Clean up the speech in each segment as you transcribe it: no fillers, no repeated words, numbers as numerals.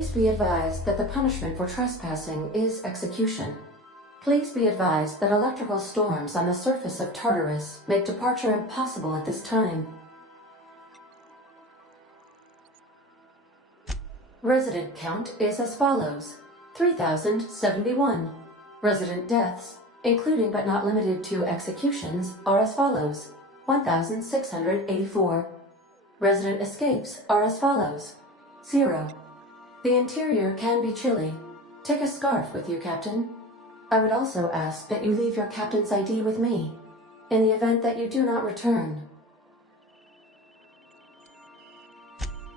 Please be advised that the punishment for trespassing is execution. Please be advised that electrical storms on the surface of Tartarus make departure impossible at this time. Resident count is as follows: 3,071. Resident deaths, including but not limited to executions, are as follows: 1,684. Resident escapes are as follows: 0. The interior can be chilly. Take a scarf with you, Captain. I would also ask that you leave your captain's ID with me, in the event that you do not return.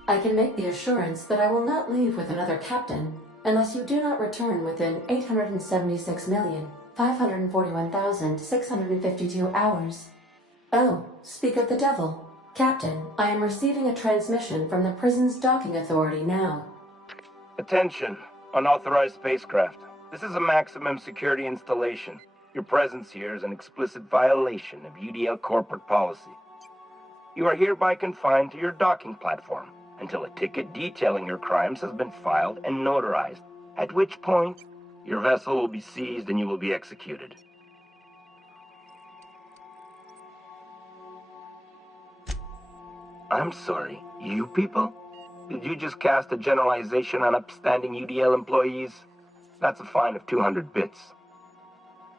I can make the assurance that I will not leave with another captain unless you do not return within 876,541,652 hours. Oh, speak of the devil. Captain, I am receiving a transmission from the prison's docking authority now. Attention, unauthorized spacecraft. This is a maximum security installation. Your presence here is an explicit violation of UDL corporate policy. You are hereby confined to your docking platform until a ticket detailing your crimes has been filed and notarized, at which point your vessel will be seized and you will be executed. I'm sorry, you people? Did you just cast a generalization on upstanding UDL employees? That's a fine of 200 bits.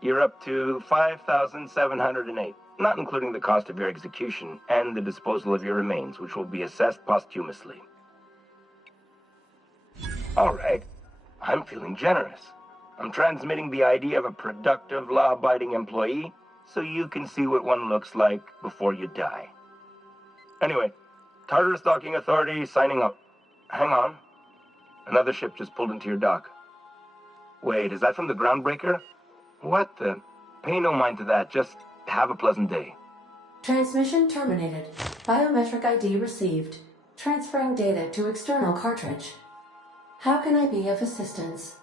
You're up to 5,708, not including the cost of your execution and the disposal of your remains, which will be assessed posthumously. All right, I'm feeling generous. I'm transmitting the idea of a productive, law-abiding employee so you can see what one looks like before you die. Anyway, Tartarus Docking Authority signing up. Hang on. Another ship just pulled into your dock. Wait, is that from the Groundbreaker? What the? Pay no mind to that. Just have a pleasant day. Transmission terminated. Biometric ID received. Transferring data to external cartridge. How can I be of assistance?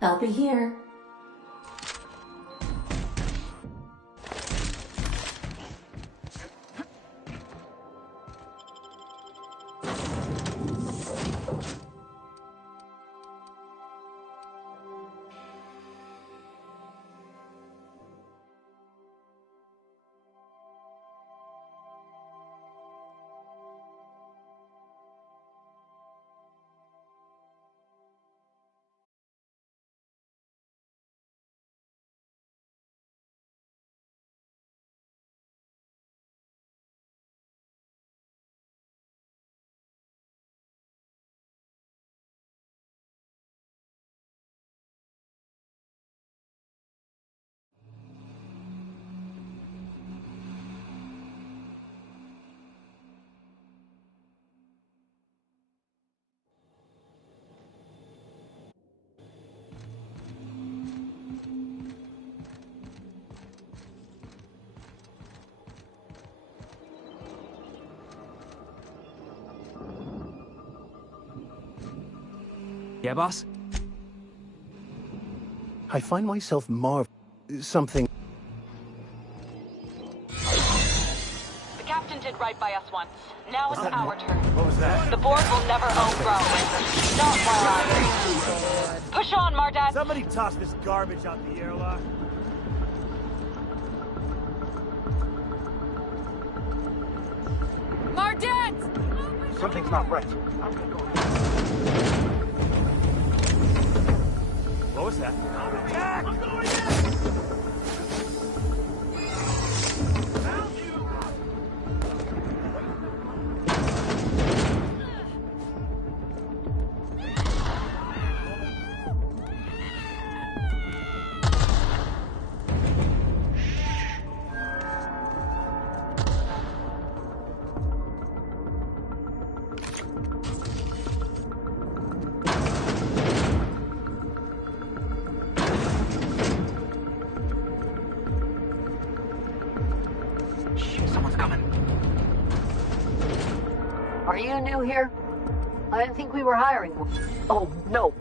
I'll be here. Yeah, boss? I find myself something. The captain did right by us once. Now it's our turn. What was that? The board will never outgrow it. Not while I breathe. Push on, Mardat! Somebody toss this garbage out the airlock. Mardat! Something's not right. What was that? Jack! I'm going in! Found you! Are you new here? I didn't think we were hiring. Oh, no.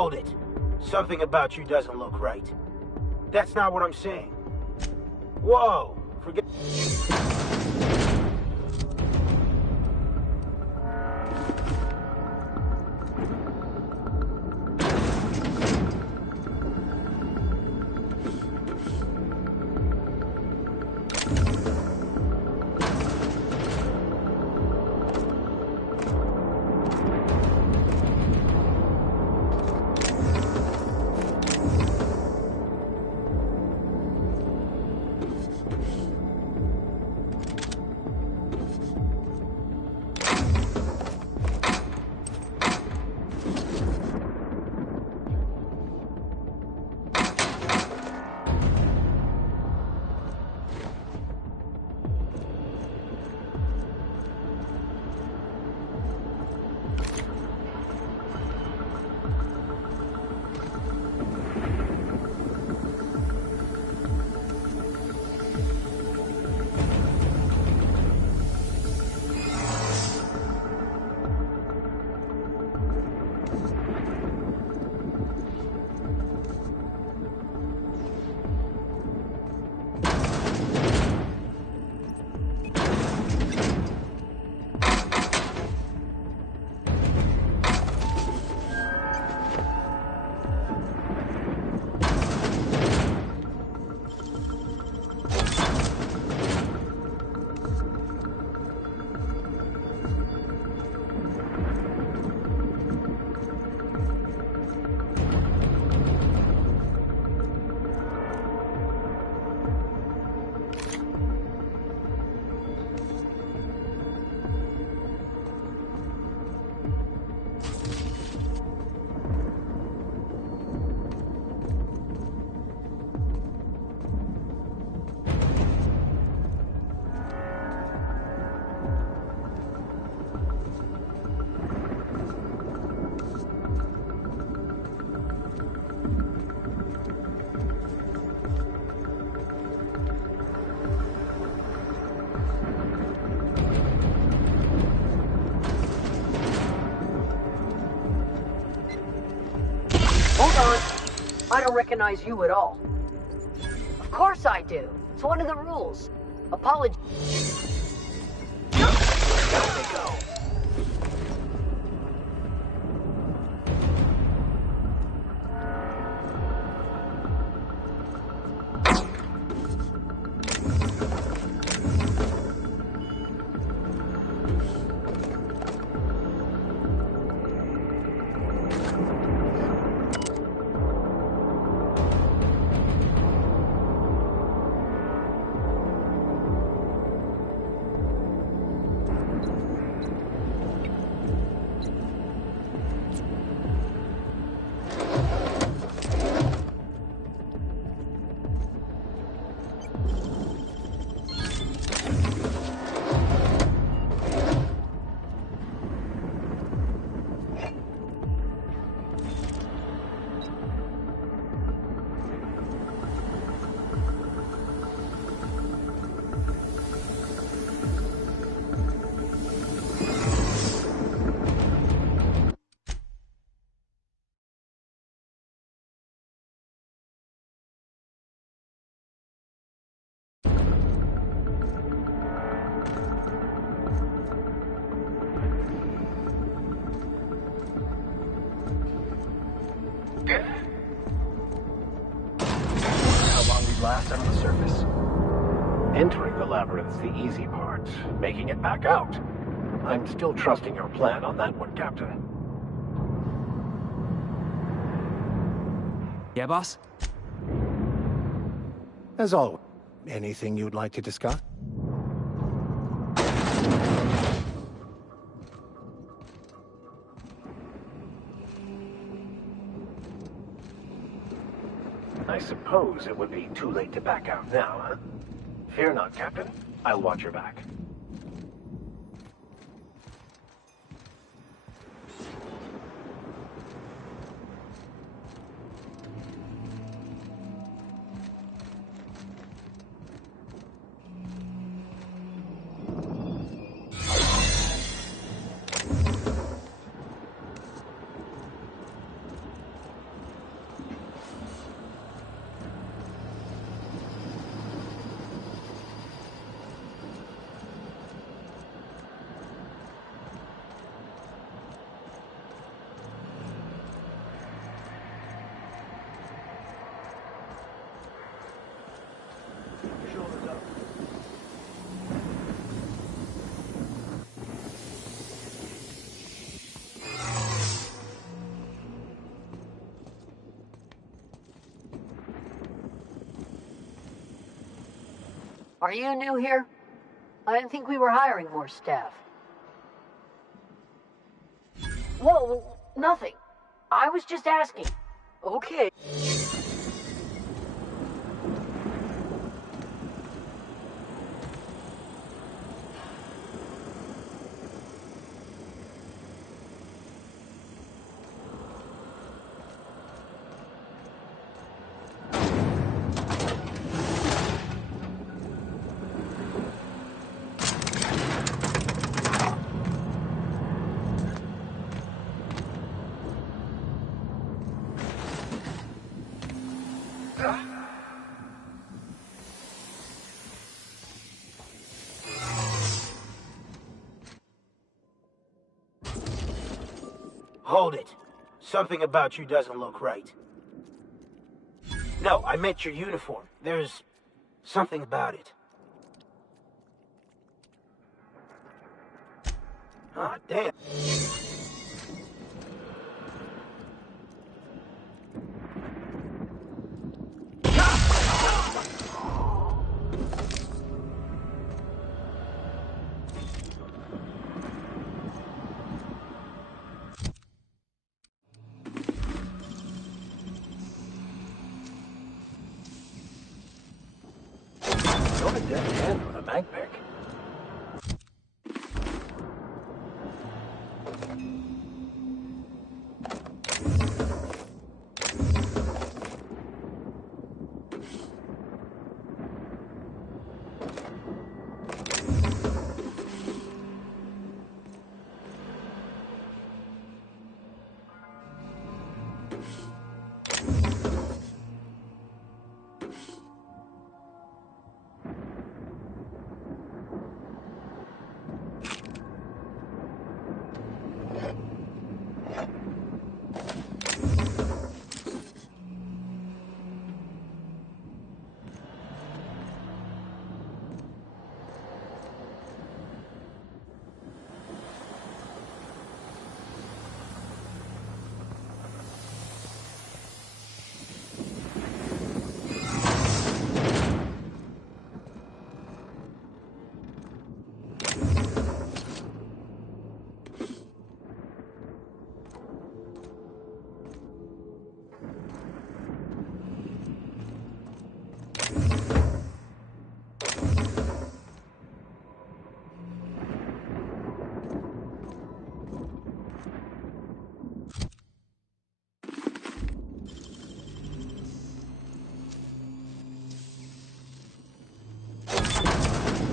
Hold it. Something about you doesn't look right. That's not what I'm saying. Whoa! Forget... Hold on. I don't recognize you at all. Of course I do. It's one of the rules. Apology. How long we last on the surface. Entering the labyrinth's the easy part. Making it back out. I'm still trusting your plan on that one, Captain. Yeah, boss? As always, anything you'd like to discuss? I suppose it would be too late to back out now, huh? Fear not, Captain. I'll watch your back. Are you new here? I didn't think we were hiring more staff. Whoa, nothing. I was just asking. Okay. Hold it. Something about you doesn't look right. No, I meant your uniform. There's something about it. Ah, damn. Not a dead hand with a mag pick.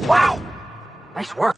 Wow! Nice work.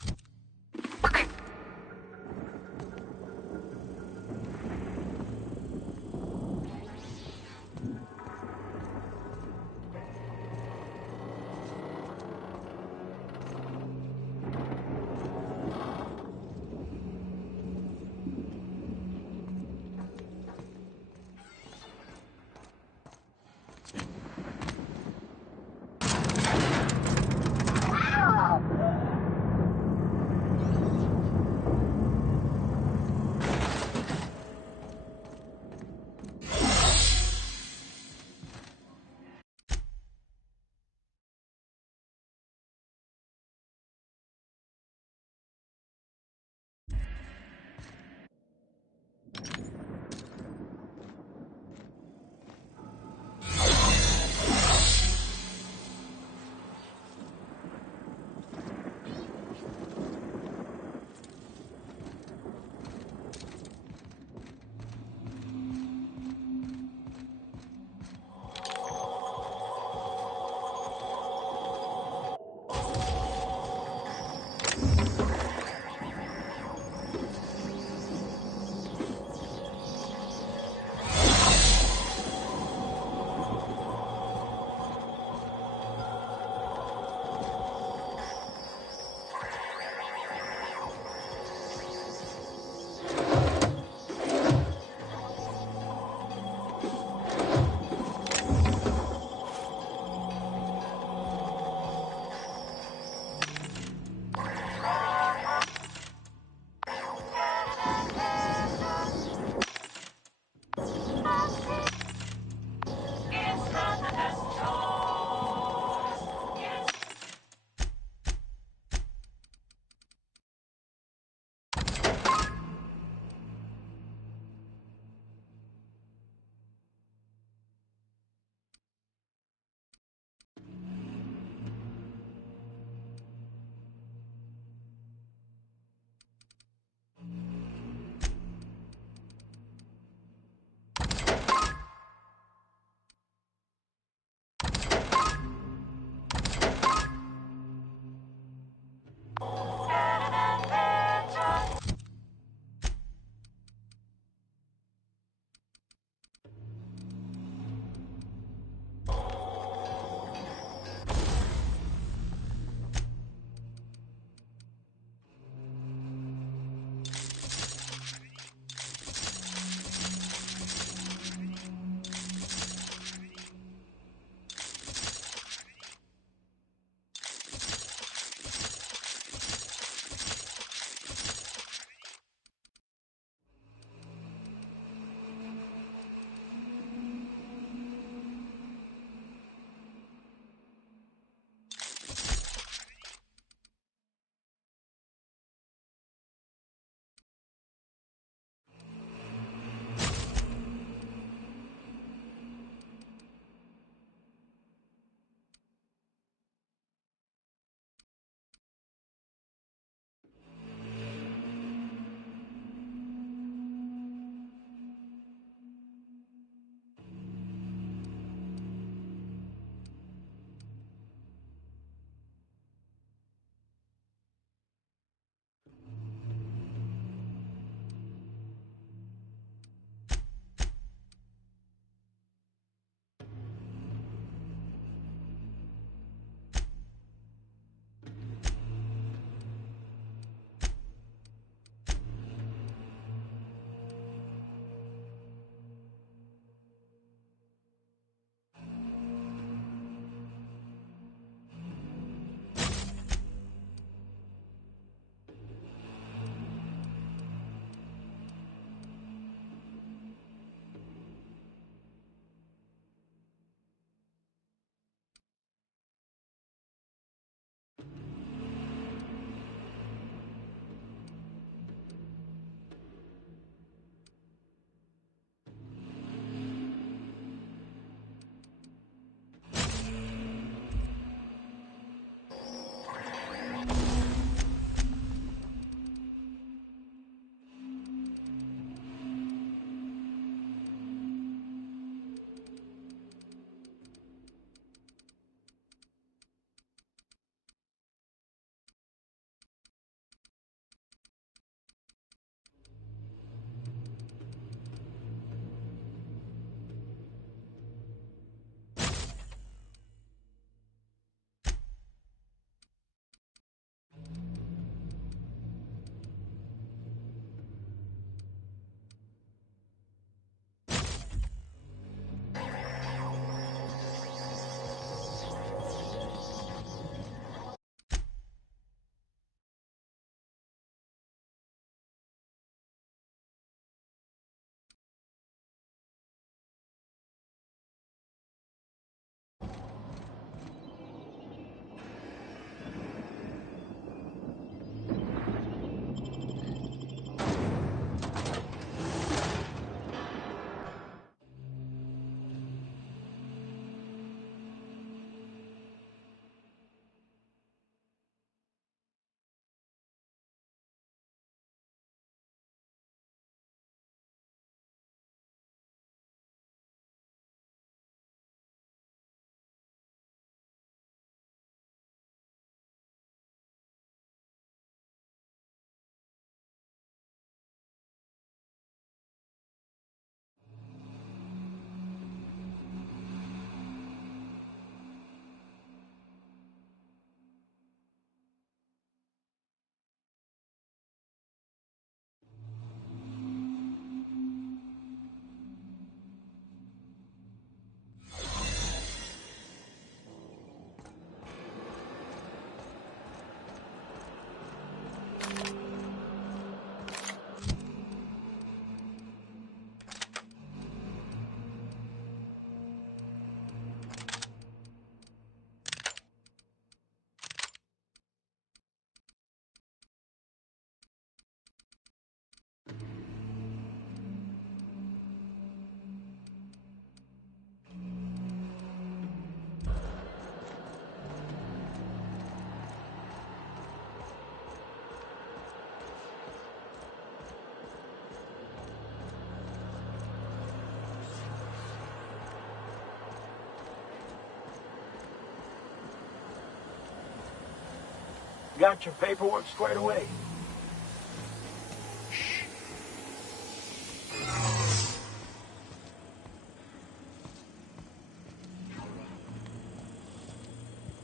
Got your paperwork squared away.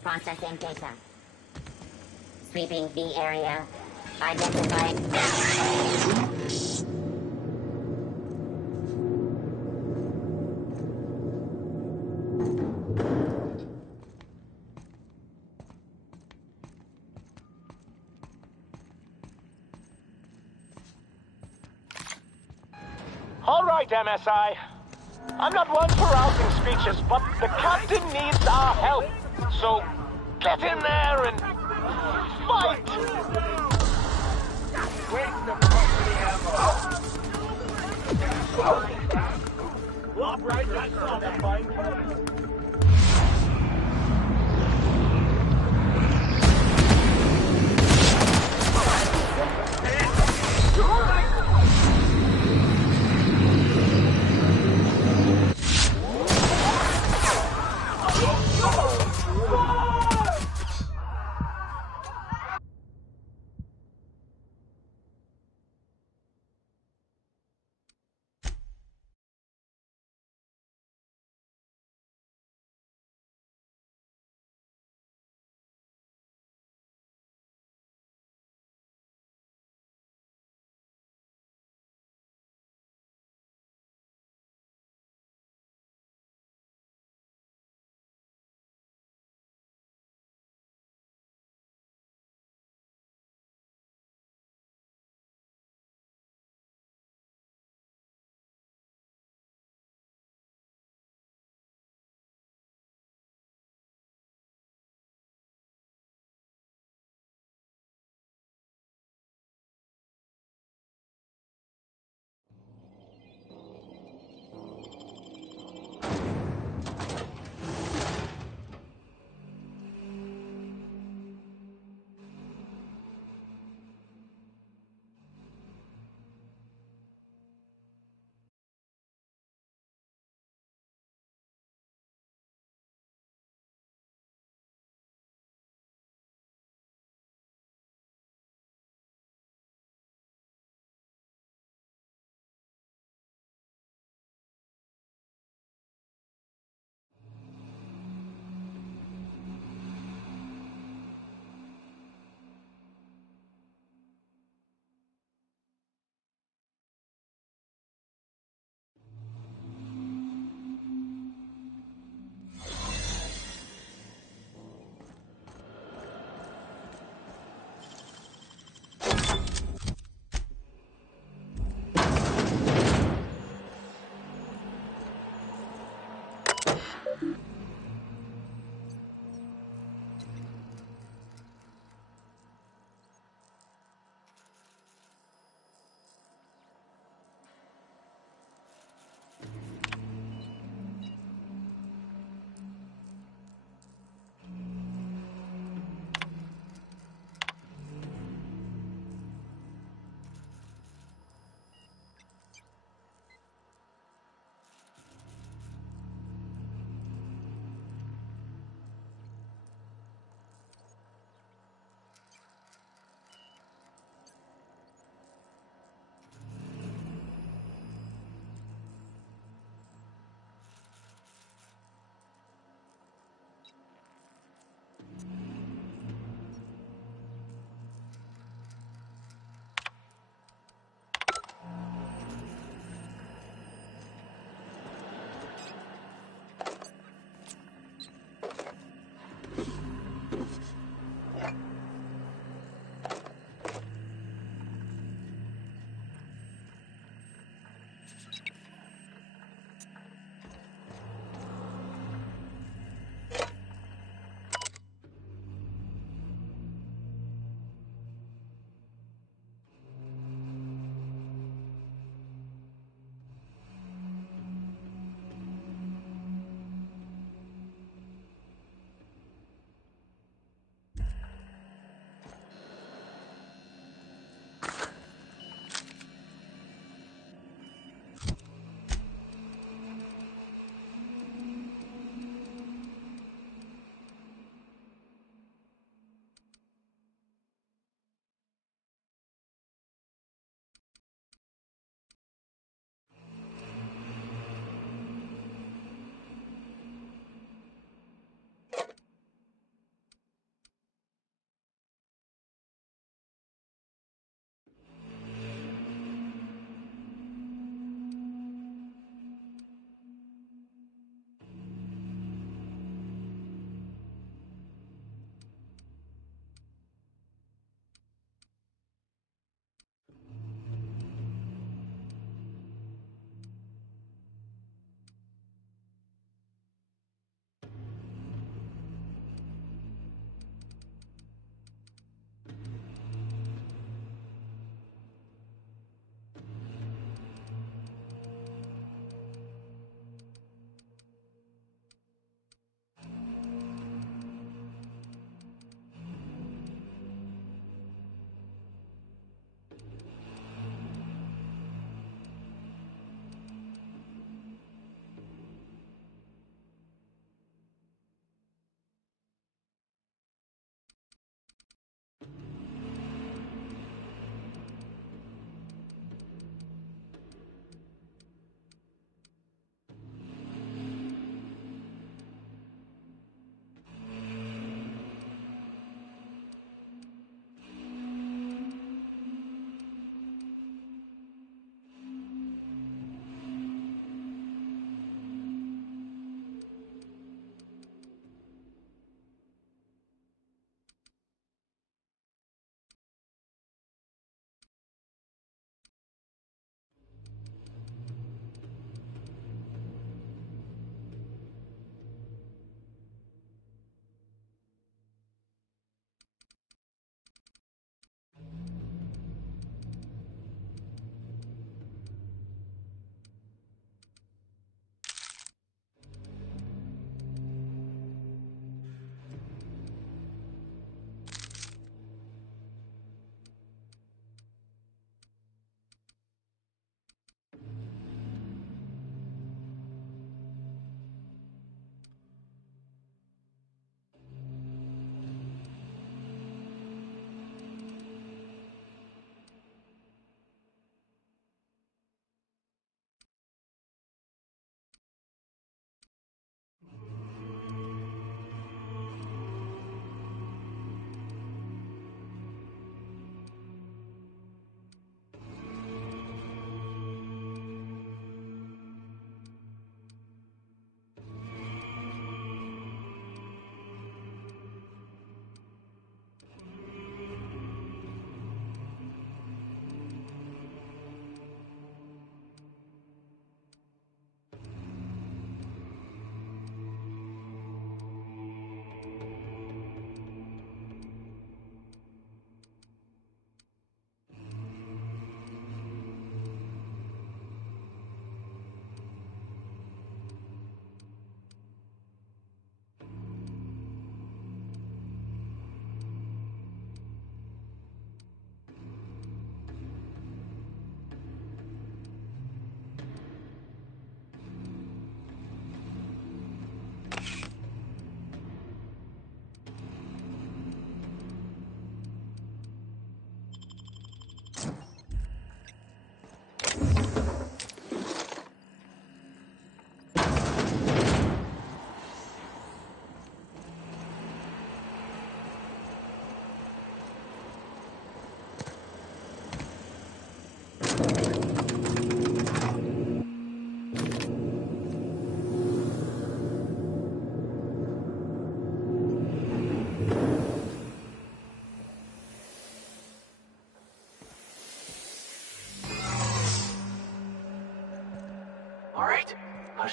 Processing data. Sweeping the area. Identifying. All right, MSI. I'm not one for rousing speeches, but the captain needs our help. So, get in there and fight! Well, right, I saw that fight.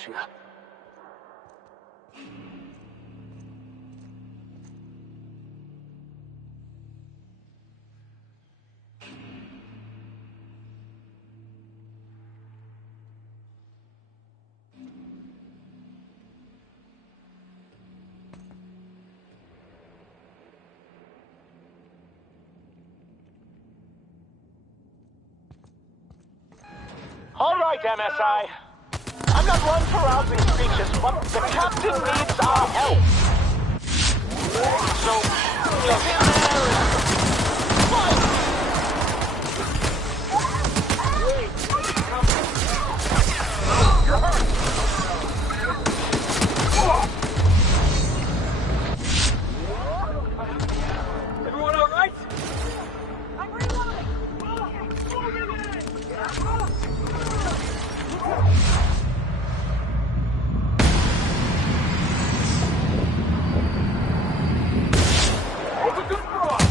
you. All right, MSI. I'm not one for rousing speeches, but the captain needs our help. So, get in there and fight! You're hurt! Everyone all right? I'm reloading! What's a good for us?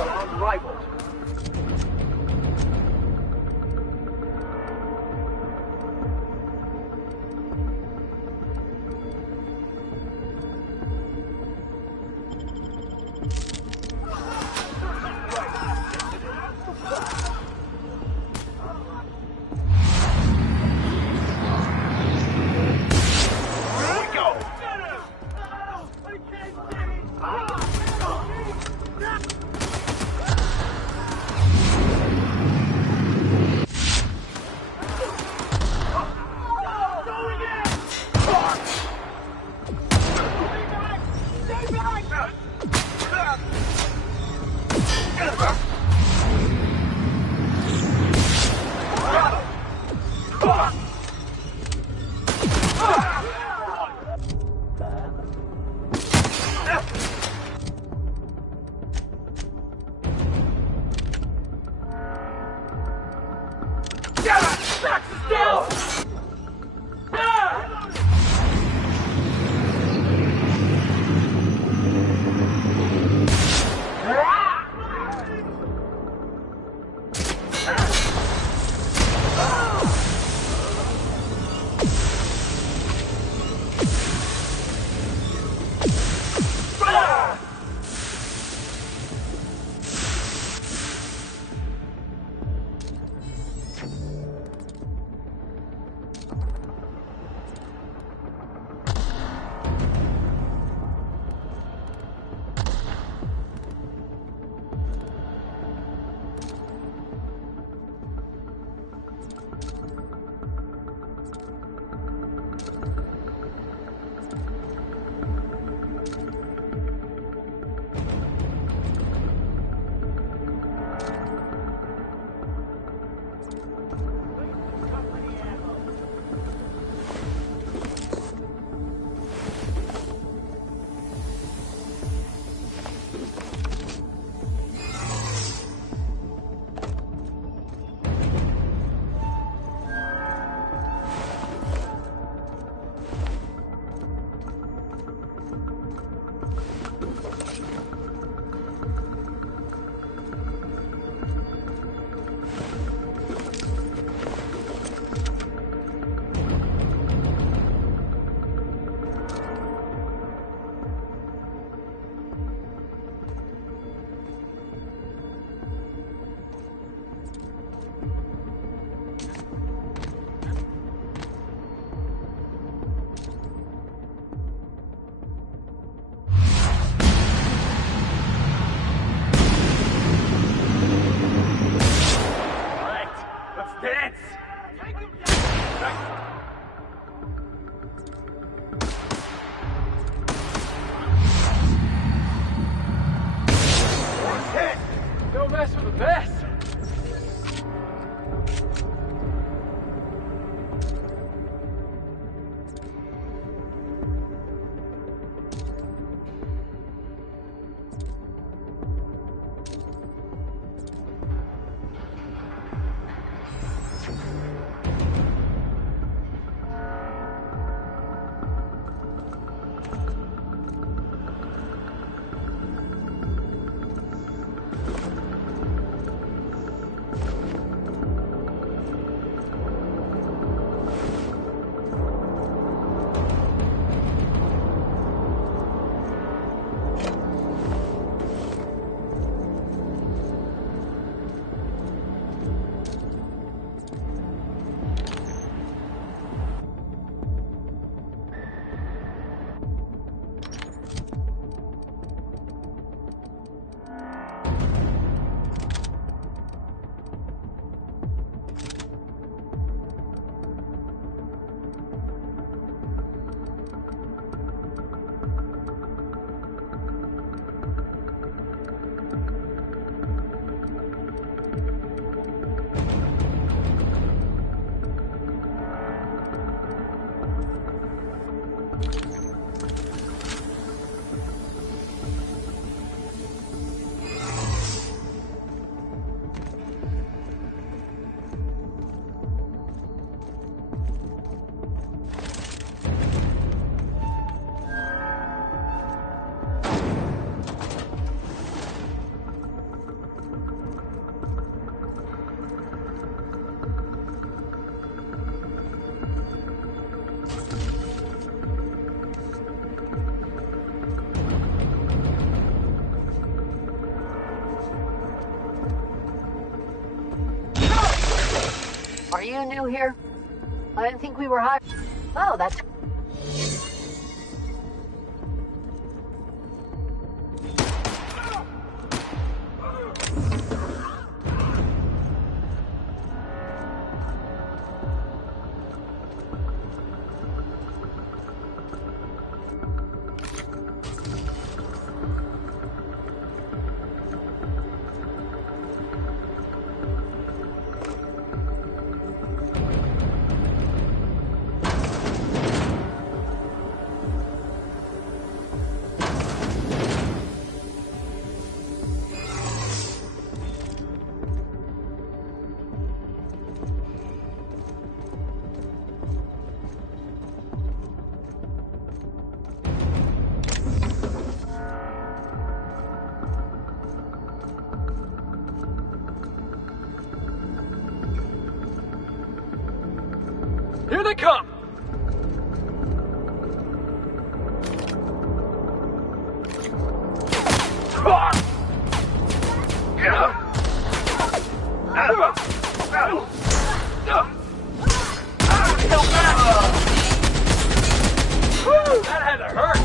Are unrivaled. you new here? I didn't think we were hired. Oh, that's... Here they come! That had to hurt!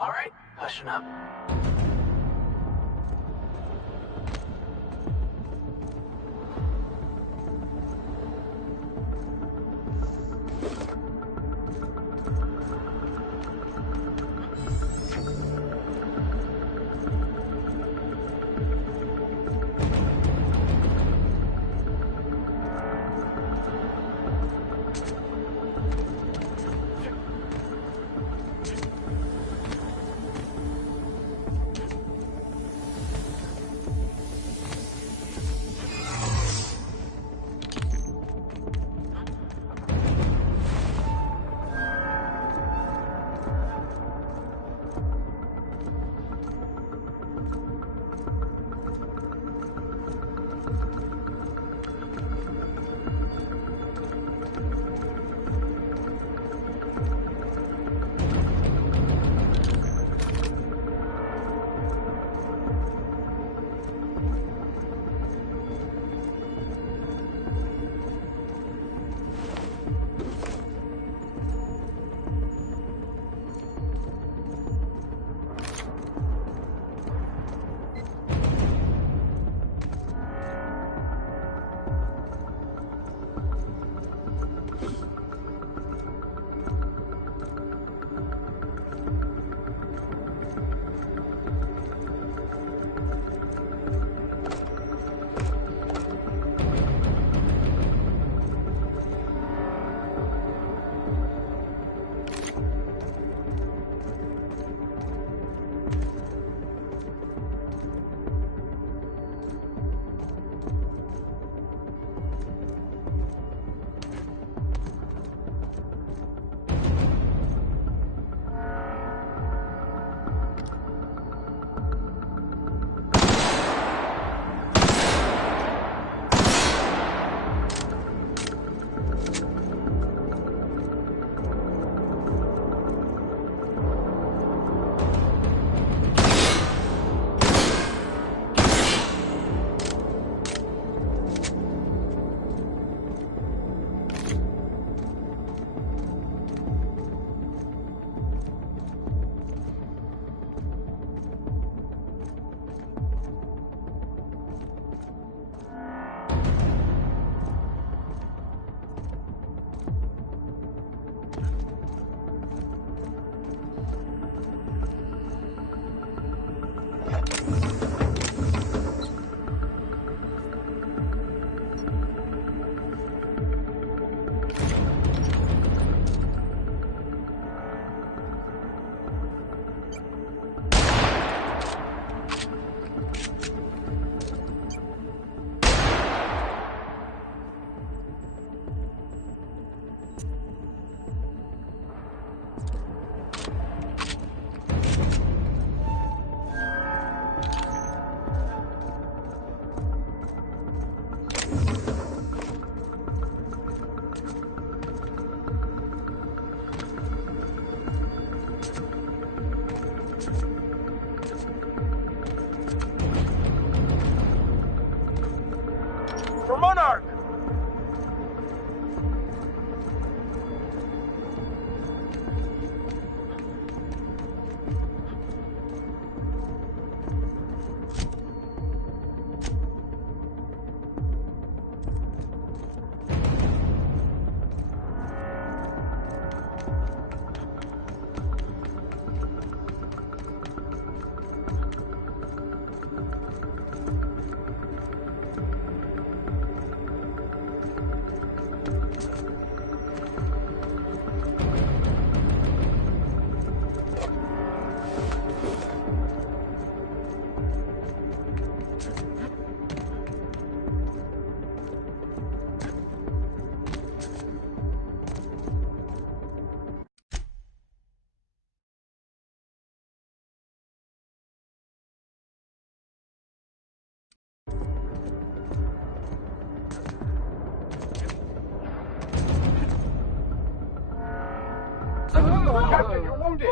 All right, listen up. Monarch! Captain, you're wounded!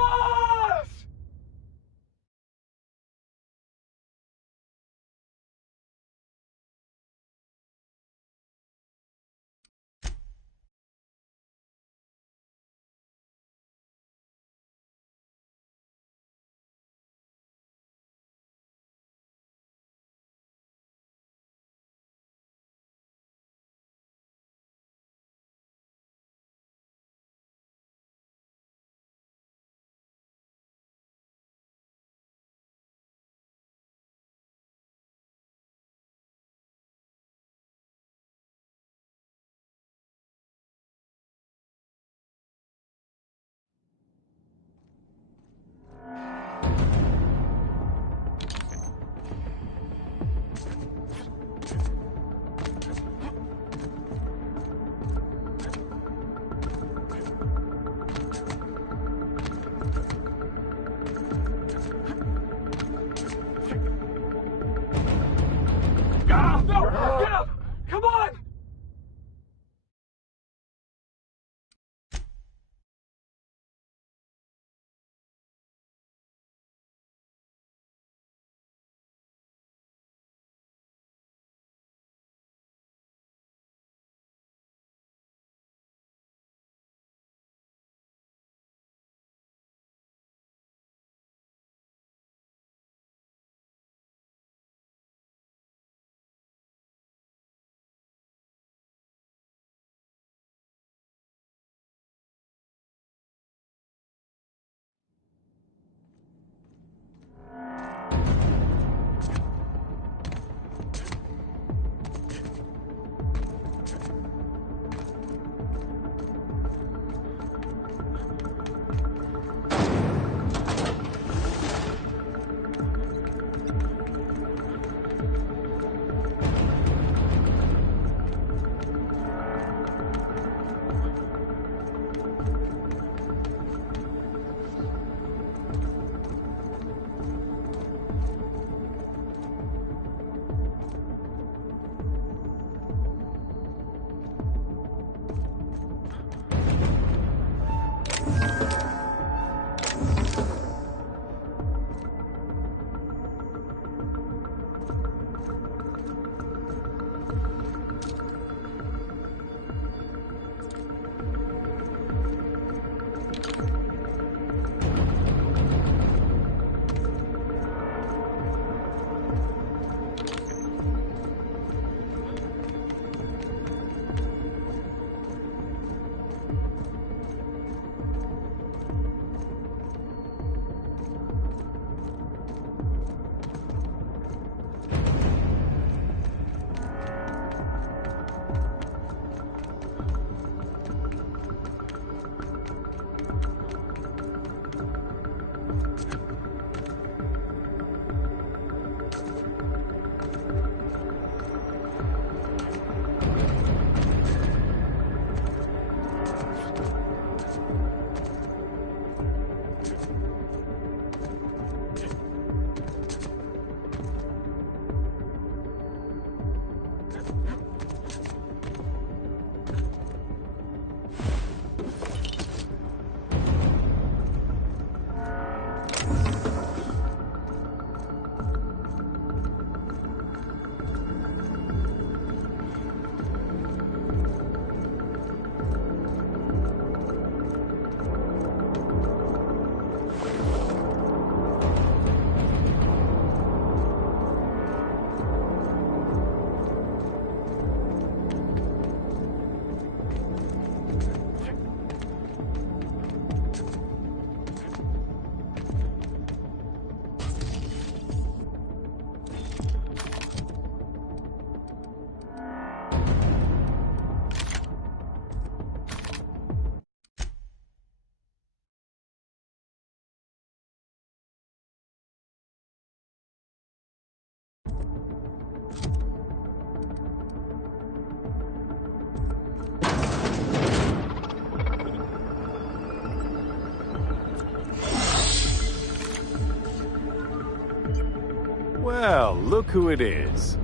Well, look who it is.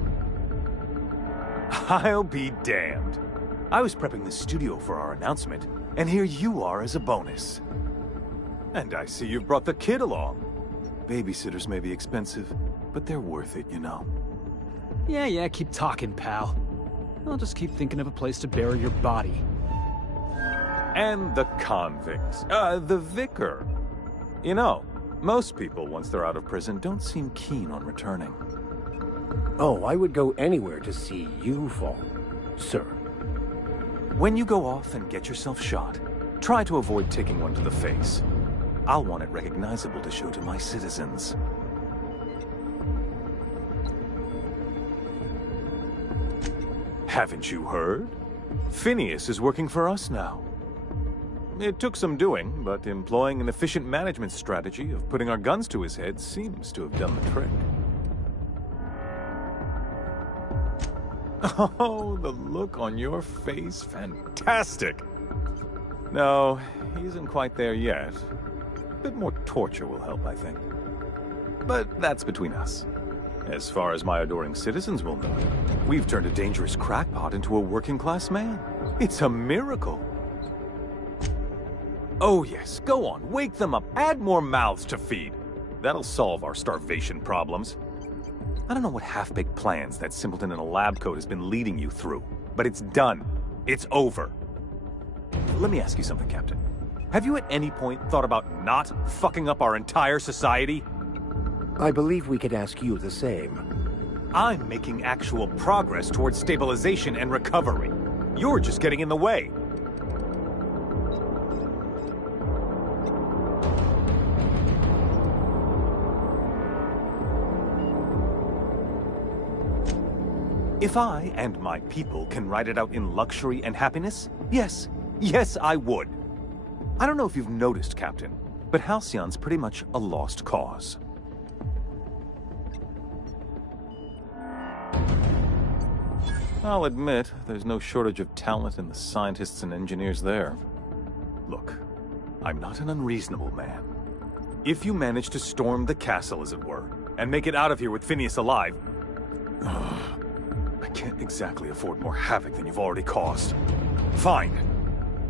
I'll be damned. I was prepping the studio for our announcement, and here you are as a bonus. And I see you've brought the kid along. Babysitters may be expensive, but they're worth it, you know. Yeah, keep talking, pal. I'll just keep thinking of a place to bury your body. And the convicts. The vicar. You know, most people, once they're out of prison, don't seem keen on returning. Oh, I would go anywhere to see you fall, sir. When you go off and get yourself shot, try to avoid taking one to the face. I'll want it recognizable to show to my citizens. Haven't you heard? Phineas is working for us now. It took some doing, but employing an efficient management strategy of putting our guns to his head seems to have done the trick. Oh, the look on your face. Fantastic! No, he isn't quite there yet. A bit more torture will help, I think. But that's between us. As far as my adoring citizens will know, we've turned a dangerous crackpot into a working-class man. It's a miracle. Oh yes, go on, wake them up, add more mouths to feed. That'll solve our starvation problems. I don't know what half-baked plans that simpleton in a lab coat has been leading you through, but it's done. It's over. Let me ask you something, Captain. Have you at any point thought about not fucking up our entire society? I believe we could ask you the same. I'm making actual progress towards stabilization and recovery. You're just getting in the way. If I and my people can ride it out in luxury and happiness, yes, I would. I don't know if you've noticed, Captain, but Halcyon's pretty much a lost cause. I'll admit, there's no shortage of talent in the scientists and engineers there. Look, I'm not an unreasonable man. If you manage to storm the castle, as it were, and make it out of here with Phineas alive, I can't exactly afford more havoc than you've already caused. Fine.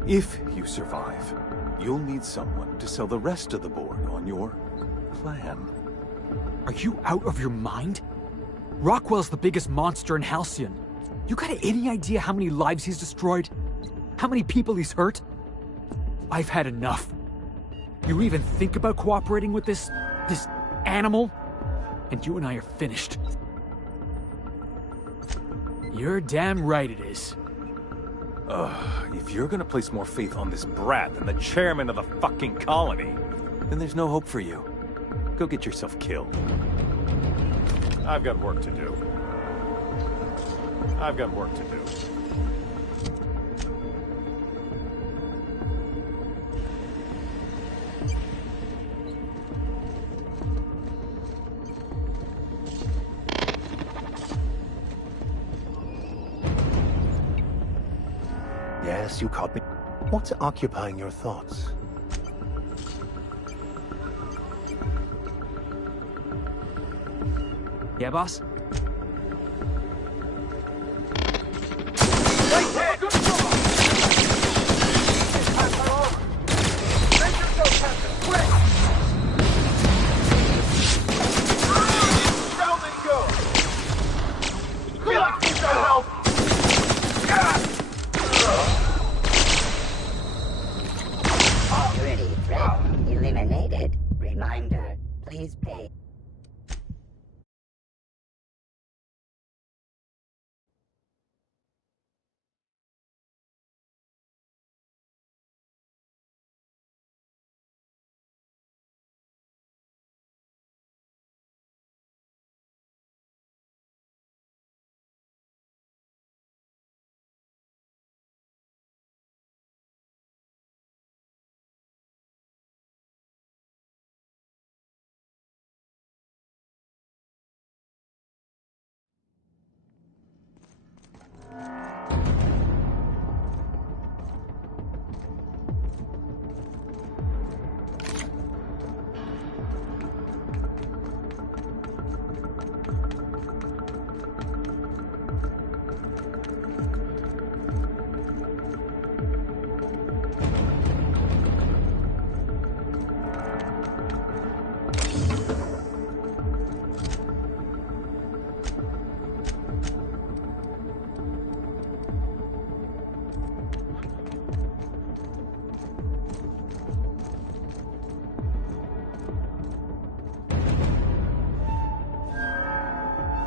If you survive, you'll need someone to sell the rest of the board on your plan. Are you out of your mind? Rockwell's the biggest monster in Halcyon. You got any idea how many lives he's destroyed? How many people he's hurt? I've had enough. You even think about cooperating with this animal? And you and I are finished. You're damn right it is. If you're gonna place more faith on this brat than the chairman of the fucking colony, then there's no hope for you. Go get yourself killed. I've got work to do. Yes, you caught me. What's occupying your thoughts? Yeah, boss? Security threat eliminated. Reminder, please pay.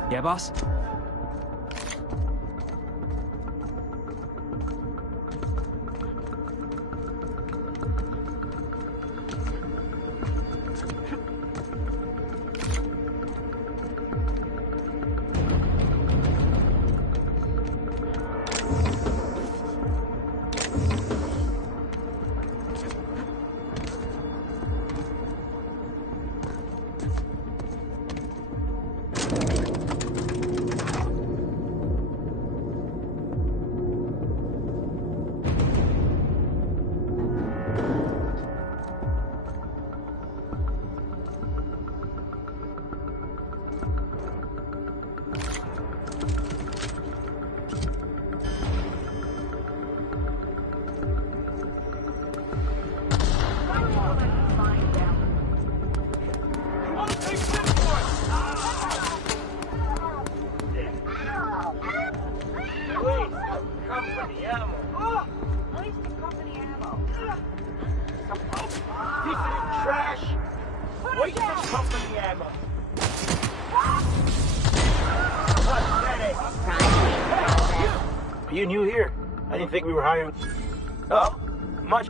Yeah, boss? Are you new here? I didn't think we were hiring. Oh, much.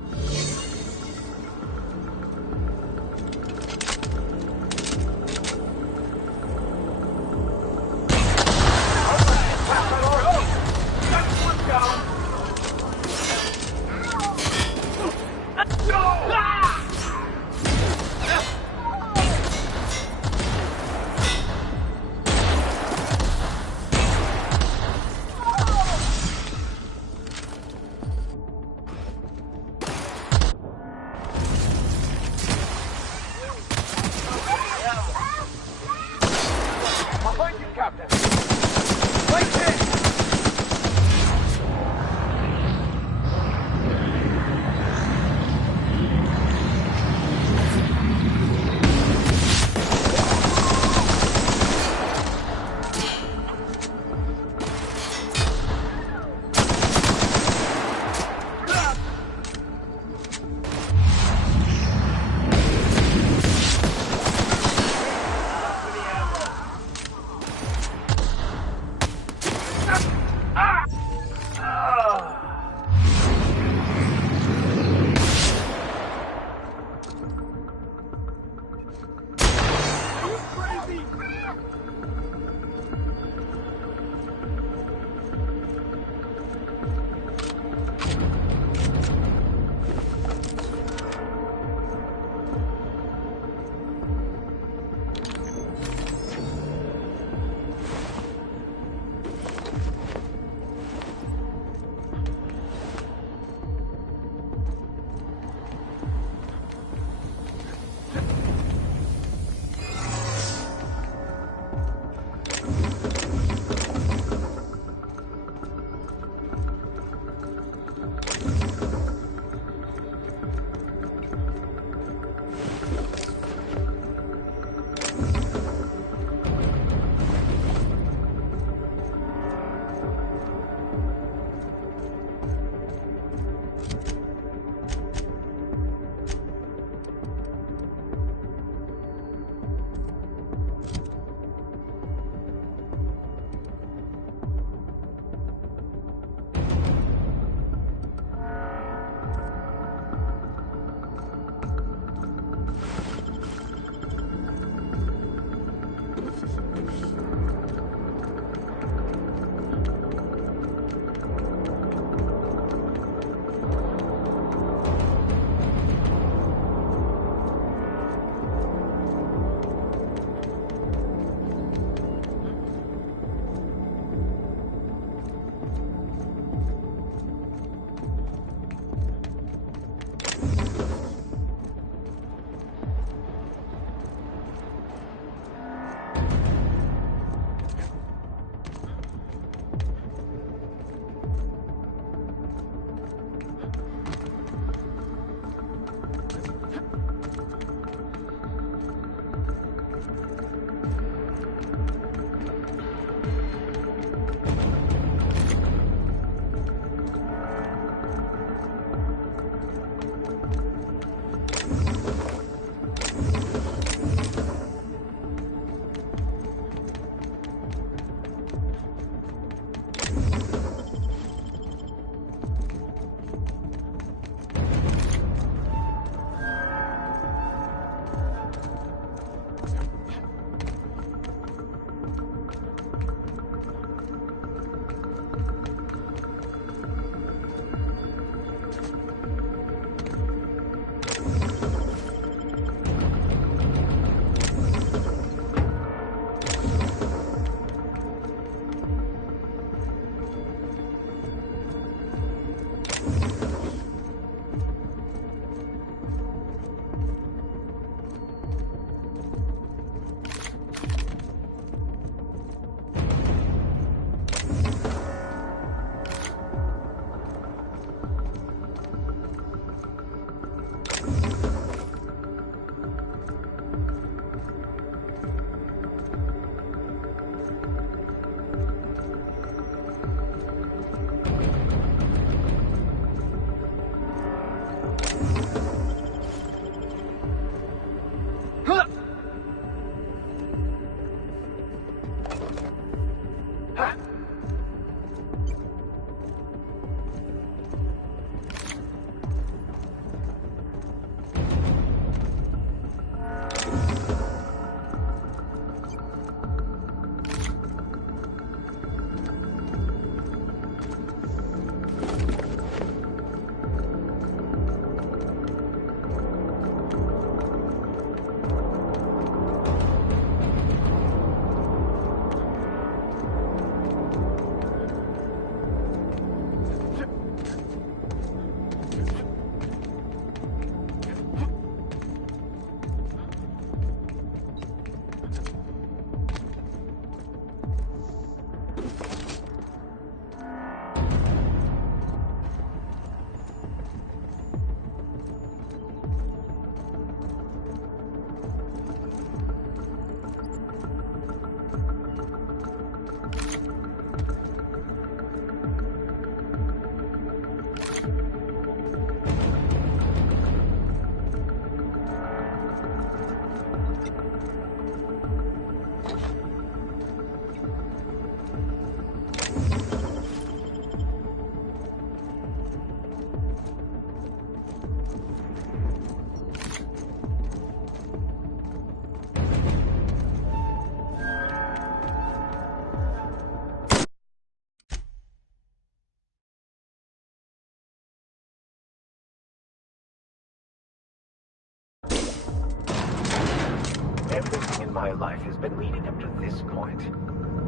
Everything in my life has been leading up to this point.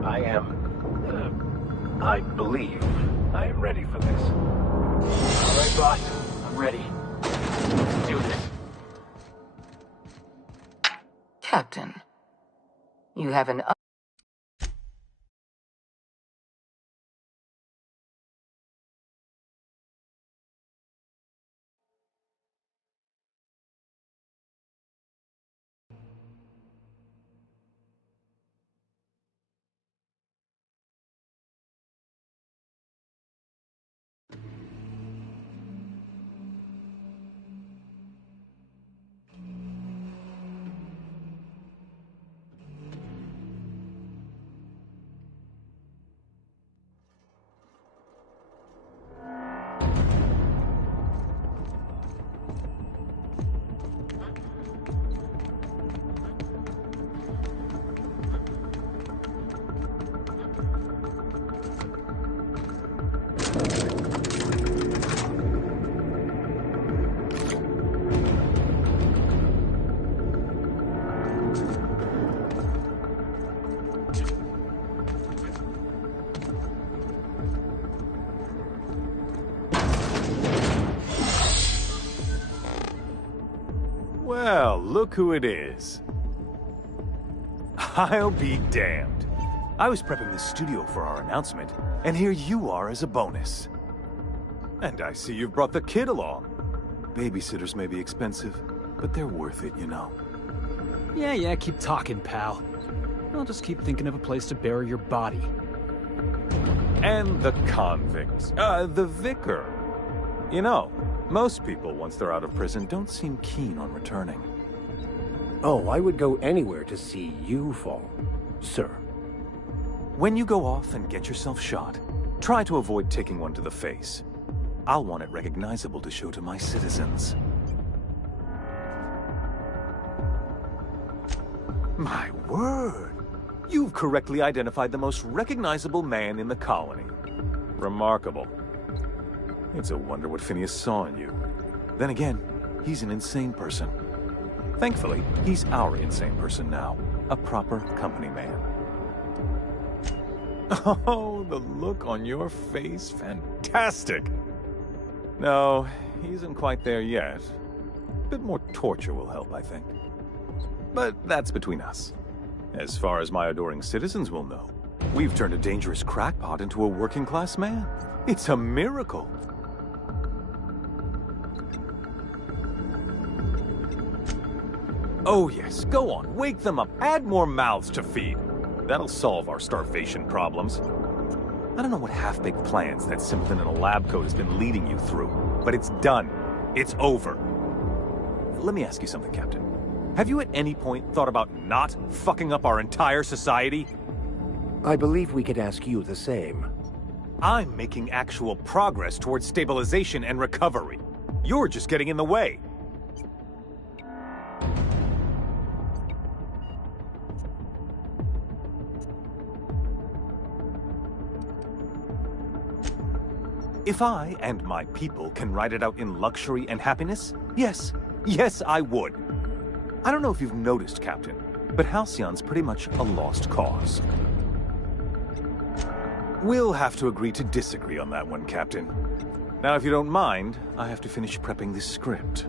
I believe I am ready for this. All right, boss. I'm ready. Let's do this. Captain, you have an Well, look who it is. I'll be damned. I was prepping the studio for our announcement, and here you are as a bonus. And I see you've brought the kid along. Babysitters may be expensive, but they're worth it, you know. Yeah, keep talking, pal. I'll just keep thinking of a place to bury your body. And the convict. The vicar. You know, most people, once they're out of prison, don't seem keen on returning. Oh, I would go anywhere to see you fall, sir. When you go off and get yourself shot, try to avoid taking one to the face. I'll want it recognizable to show to my citizens. My word! You've correctly identified the most recognizable man in the colony. Remarkable. It's a wonder what Phineas saw in you. Then again, he's an insane person. Thankfully, he's our insane person now. A proper company man. Oh, the look on your face. Fantastic! No, he isn't quite there yet. A bit more torture will help, I think. But that's between us. As far as my adoring citizens will know, we've turned a dangerous crackpot into a working-class man. It's a miracle. Oh yes, go on, wake them up, add more mouths to feed. That'll solve our starvation problems. I don't know what half-baked plans that simpleton in a lab coat has been leading you through, but it's done. It's over. Let me ask you something, Captain. Have you at any point thought about not fucking up our entire society? I believe we could ask you the same. I'm making actual progress towards stabilization and recovery. You're just getting in the way. If I and my people can ride it out in luxury and happiness, yes, I would. I don't know if you've noticed, Captain, but Halcyon's pretty much a lost cause. We'll have to agree to disagree on that one, Captain. Now, if you don't mind, I have to finish prepping this script.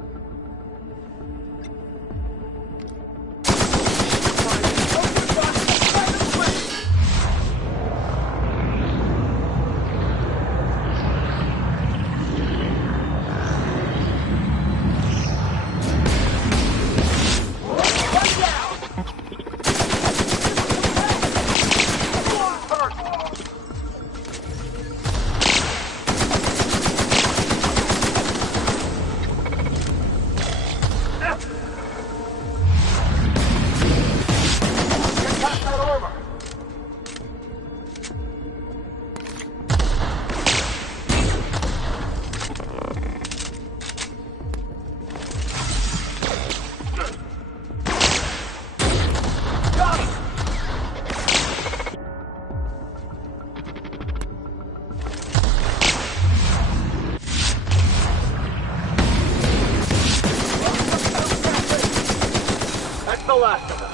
That's the last of them.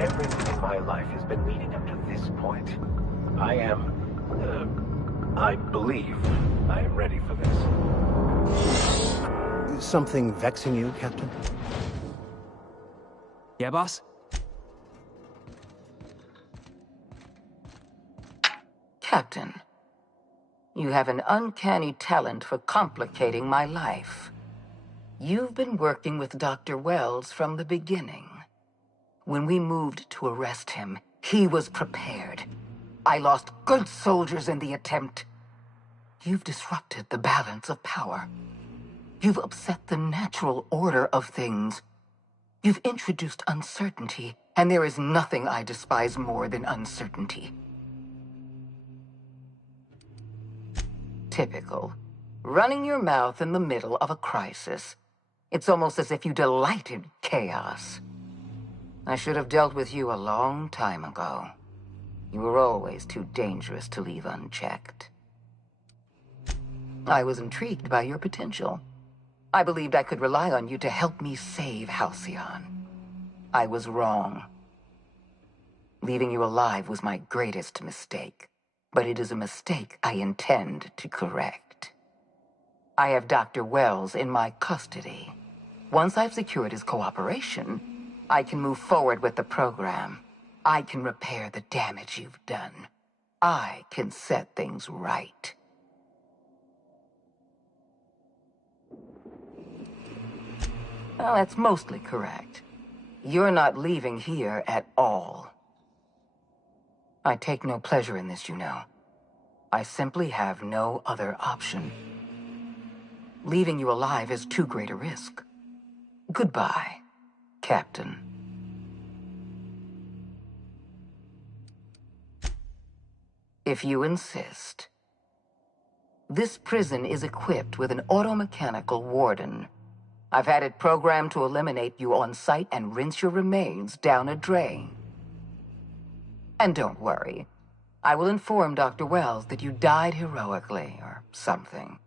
Everything in my life has been leading up to this point. I believe I am ready for this. Something vexing you, Captain? Yeah, boss? Captain, you have an uncanny talent for complicating my life. You've been working with Dr. Wells from the beginning. When we moved to arrest him, he was prepared. I lost good soldiers in the attempt. You've disrupted the balance of power. You've upset the natural order of things. You've introduced uncertainty, and there is nothing I despise more than uncertainty. Typical. Running your mouth in the middle of a crisis. It's almost as if you delight in chaos. I should have dealt with you a long time ago. You were always too dangerous to leave unchecked. I was intrigued by your potential. I believed I could rely on you to help me save Halcyon. I was wrong. Leaving you alive was my greatest mistake, but it is a mistake I intend to correct. I have Dr. Wells in my custody. Once I've secured his cooperation, I can move forward with the program. I can repair the damage you've done. I can set things right. Well, that's mostly correct. You're not leaving here at all. I take no pleasure in this, you know. I simply have no other option. Leaving you alive is too great a risk. Goodbye, Captain. If you insist. This prison is equipped with an automechanical warden. I've had it programmed to eliminate you on sight and rinse your remains down a drain. And don't worry. I will inform Dr. Wells that you died heroically or something.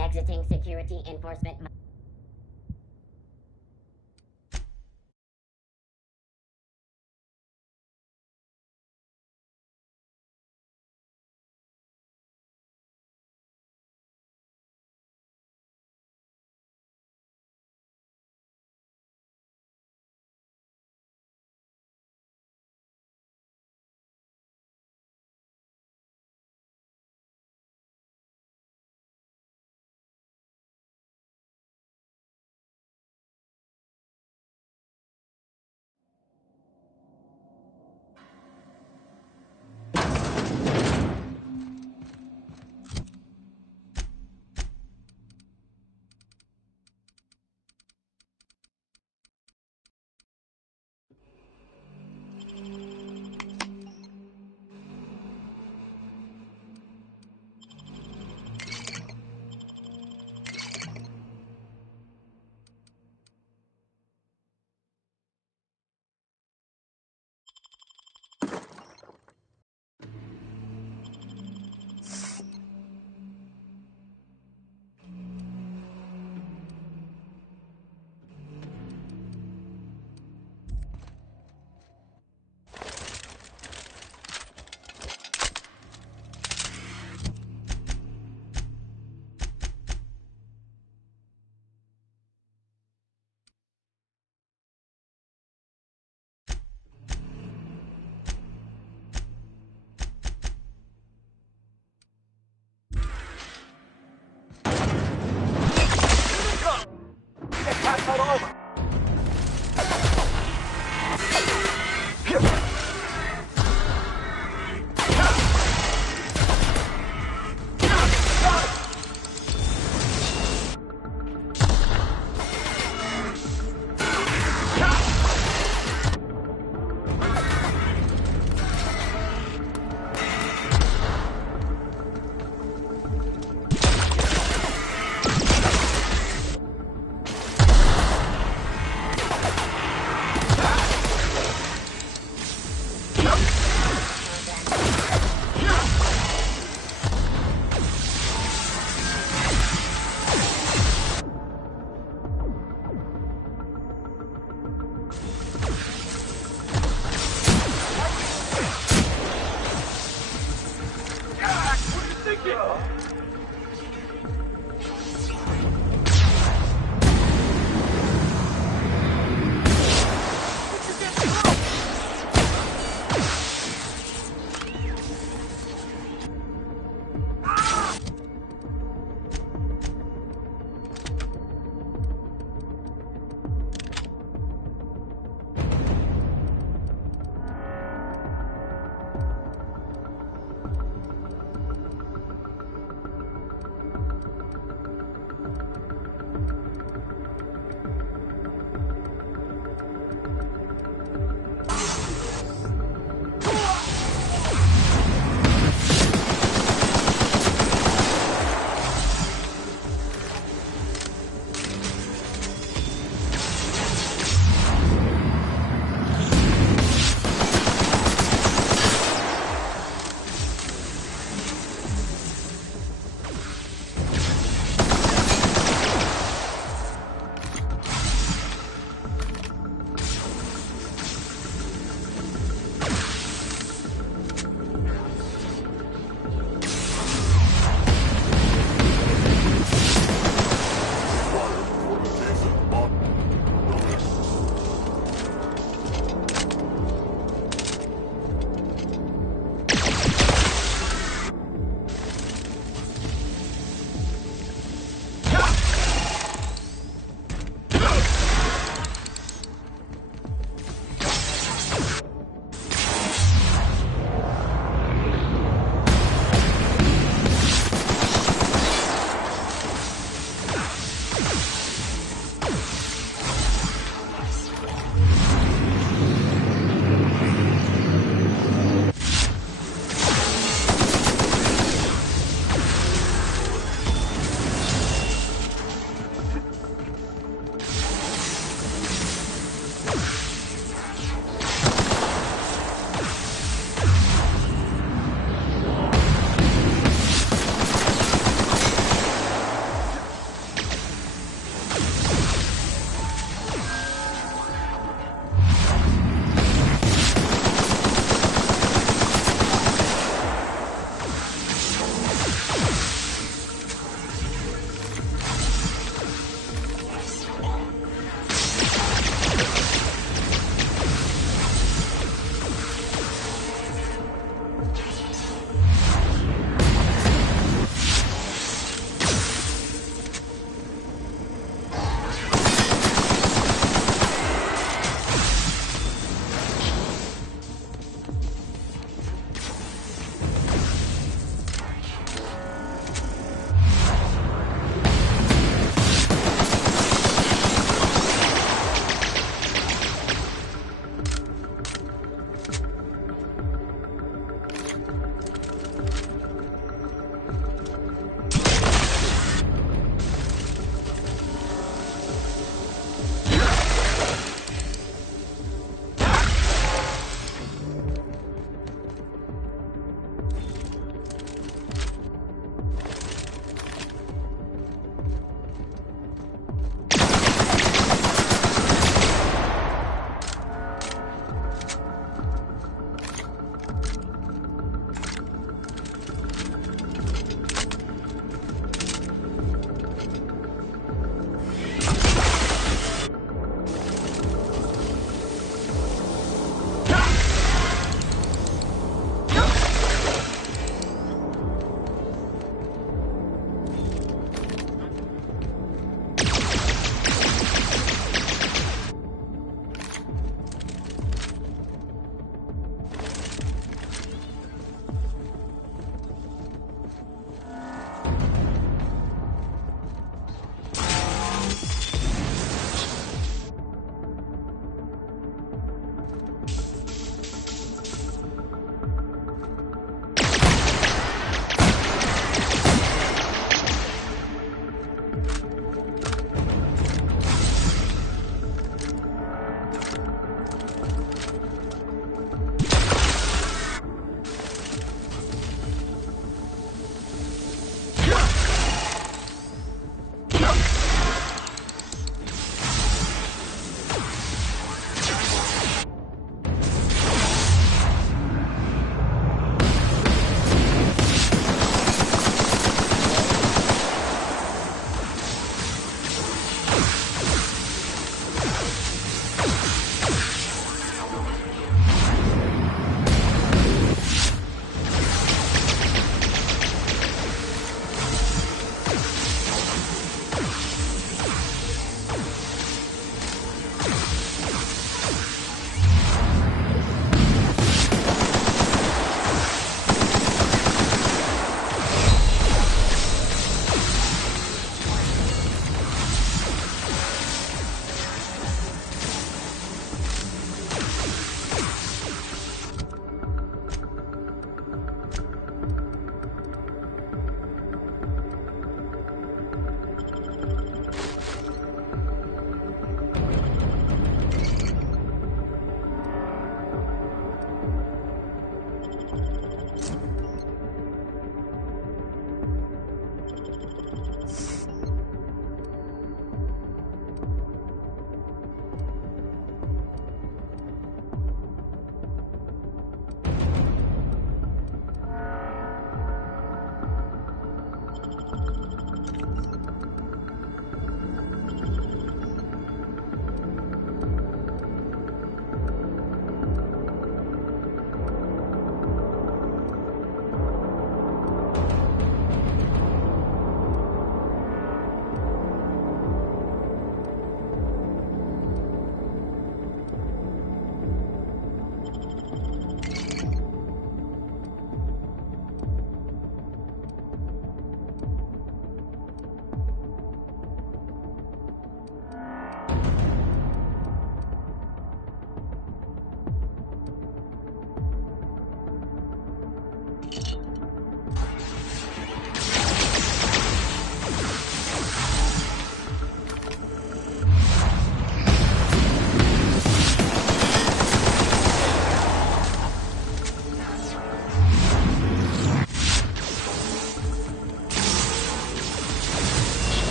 Exiting security enforcement.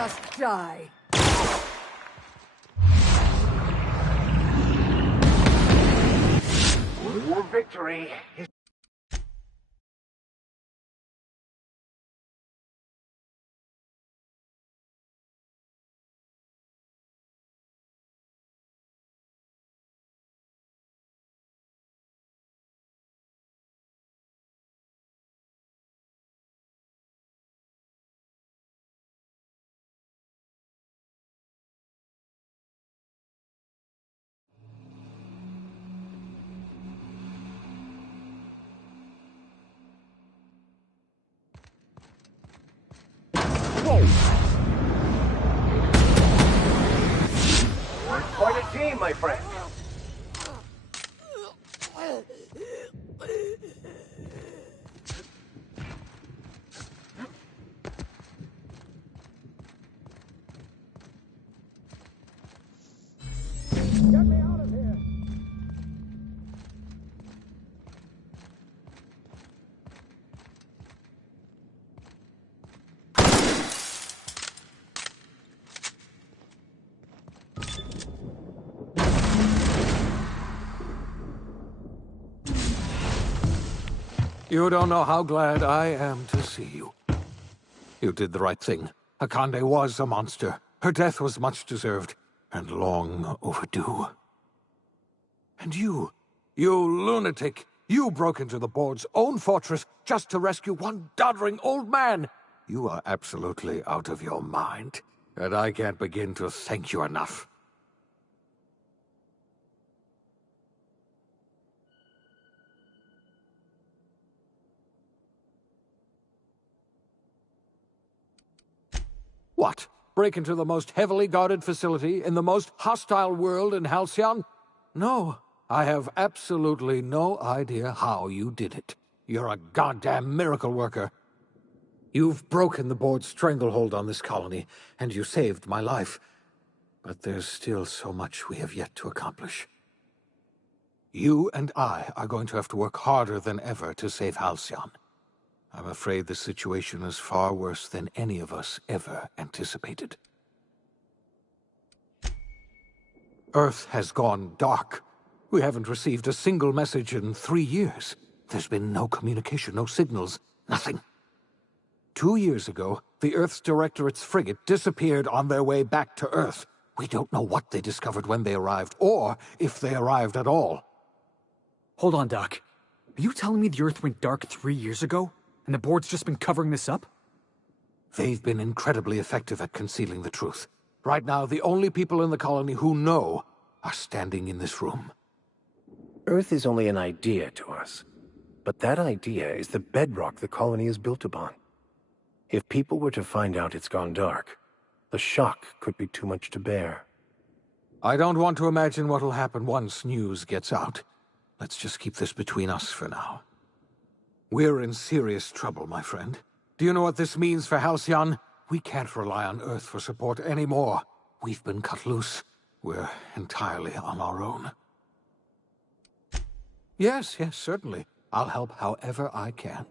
just die. Your victory is... Quite a team, my friend. Get me out of here! You don't know how glad I am to see you. You did the right thing. Akande was a monster. Her death was much deserved, and long overdue. And you lunatic, you broke into the board's own fortress just to rescue one doddering old man. You are absolutely out of your mind, and I can't begin to thank you enough. What? Break into the most heavily guarded facility in the most hostile world in Halcyon? No, I have absolutely no idea how you did it. You're a goddamn miracle worker. You've broken the board's stranglehold on this colony, and you saved my life. But there's still so much we have yet to accomplish. You and I are going to have to work harder than ever to save Halcyon. I'm afraid the situation is far worse than any of us ever anticipated. Earth has gone dark. We haven't received a single message in 3 years. There's been no communication, no signals, nothing. 2 years ago, the Earth's Directorate's frigate disappeared on their way back to Earth. We don't know what they discovered when they arrived, or if they arrived at all. Hold on, Doc. Are you telling me the Earth went dark 3 years ago? And the board's just been covering this up? They've been incredibly effective at concealing the truth. Right now, the only people in the colony who know are standing in this room. Earth is only an idea to us. But that idea is the bedrock the colony is built upon. If people were to find out it's gone dark, the shock could be too much to bear. I don't want to imagine what'll happen once news gets out. Let's just keep this between us for now. We're in serious trouble, my friend. Do you know what this means for Halcyon? We can't rely on Earth for support anymore. We've been cut loose. We're entirely on our own. Yes, certainly. I'll help however I can.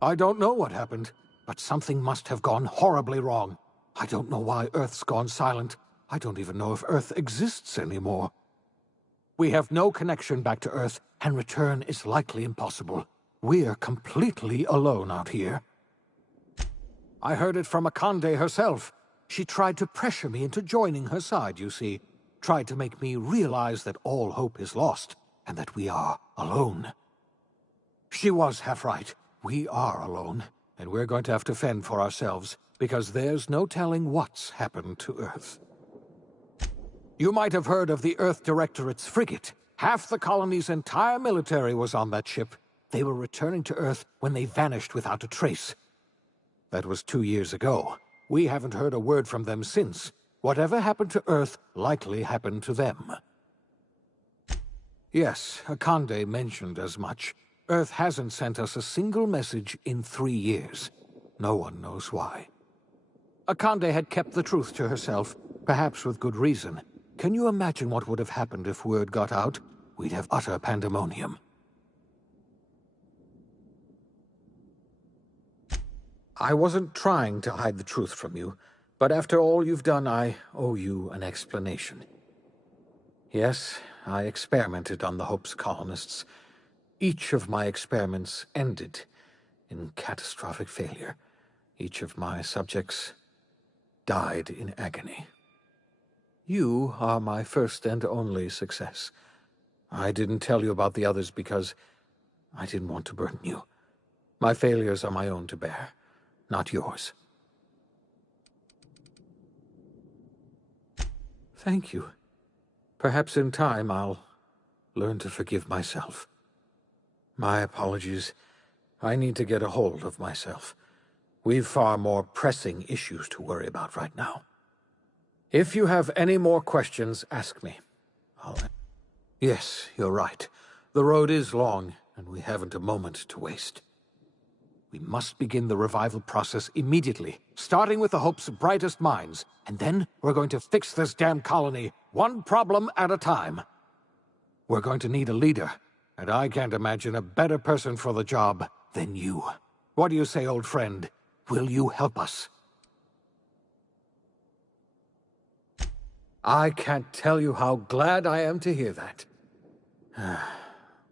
I don't know what happened, but something must have gone horribly wrong. I don't know why Earth's gone silent. I don't even know if Earth exists anymore. We have no connection back to Earth, and return is likely impossible. We're completely alone out here. I heard it from Akande herself. She tried to pressure me into joining her side, you see. Tried to make me realize that all hope is lost, and that we are alone. She was half right. We are alone, and we're going to have to fend for ourselves, because there's no telling what's happened to Earth. You might have heard of the Earth Directorate's frigate. Half the colony's entire military was on that ship. They were returning to Earth when they vanished without a trace. That was 2 years ago. We haven't heard a word from them since. Whatever happened to Earth likely happened to them. Yes, Akande mentioned as much. Earth hasn't sent us a single message in 3 years. No one knows why. Akande had kept the truth to herself, perhaps with good reason. Can you imagine what would have happened if word got out? We'd have utter pandemonium. I wasn't trying to hide the truth from you, but after all you've done, I owe you an explanation. Yes, I experimented on the Hope's colonists. Each of my experiments ended in catastrophic failure. Each of my subjects died in agony. You are my first and only success. I didn't tell you about the others because I didn't want to burden you. My failures are my own to bear, not yours. Thank you. Perhaps in time I'll learn to forgive myself. My apologies. I need to get a hold of myself. We've far more pressing issues to worry about right now. If you have any more questions, ask me. Yes, you're right. The road is long, and we haven't a moment to waste. We must begin the revival process immediately, starting with the Hope's brightest minds, and then we're going to fix this damn colony, one problem at a time. We're going to need a leader, and I can't imagine a better person for the job than you. What do you say, old friend? Will you help us? I can't tell you how glad I am to hear that.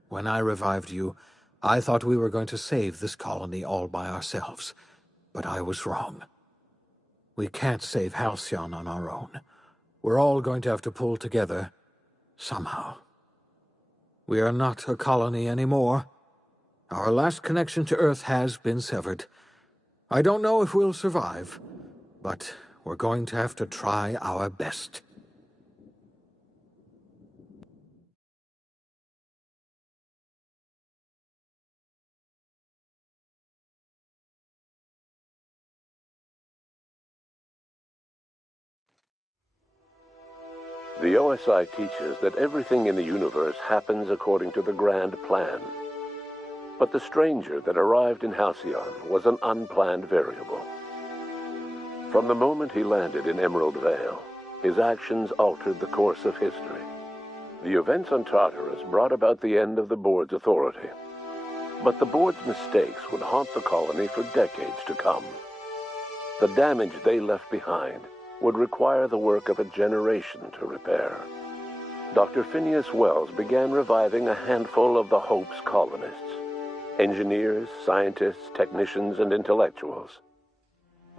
When I revived you, I thought we were going to save this colony all by ourselves, but I was wrong. We can't save Halcyon on our own. We're all going to have to pull together, somehow. We are not a colony anymore. Our last connection to Earth has been severed. I don't know if we'll survive, but we're going to have to try our best. The OSI teaches that everything in the universe happens according to the grand plan. But the stranger that arrived in Halcyon was an unplanned variable. From the moment he landed in Emerald Vale, his actions altered the course of history. The events on Tartarus brought about the end of the board's authority. But the board's mistakes would haunt the colony for decades to come. The damage they left behind would require the work of a generation to repair. Dr. Phineas Wells began reviving a handful of the Hope's colonists. Engineers, scientists, technicians, and intellectuals.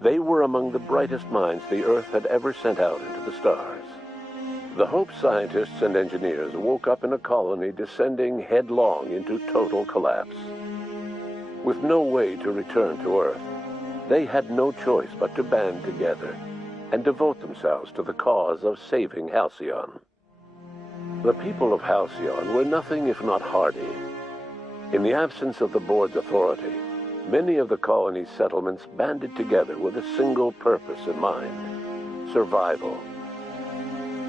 They were among the brightest minds the Earth had ever sent out into the stars. The Hope scientists and engineers woke up in a colony descending headlong into total collapse. With no way to return to Earth, they had no choice but to band together and devote themselves to the cause of saving Halcyon. The people of Halcyon were nothing if not hardy. In the absence of the board's authority, many of the colony's settlements banded together with a single purpose in mind: survival.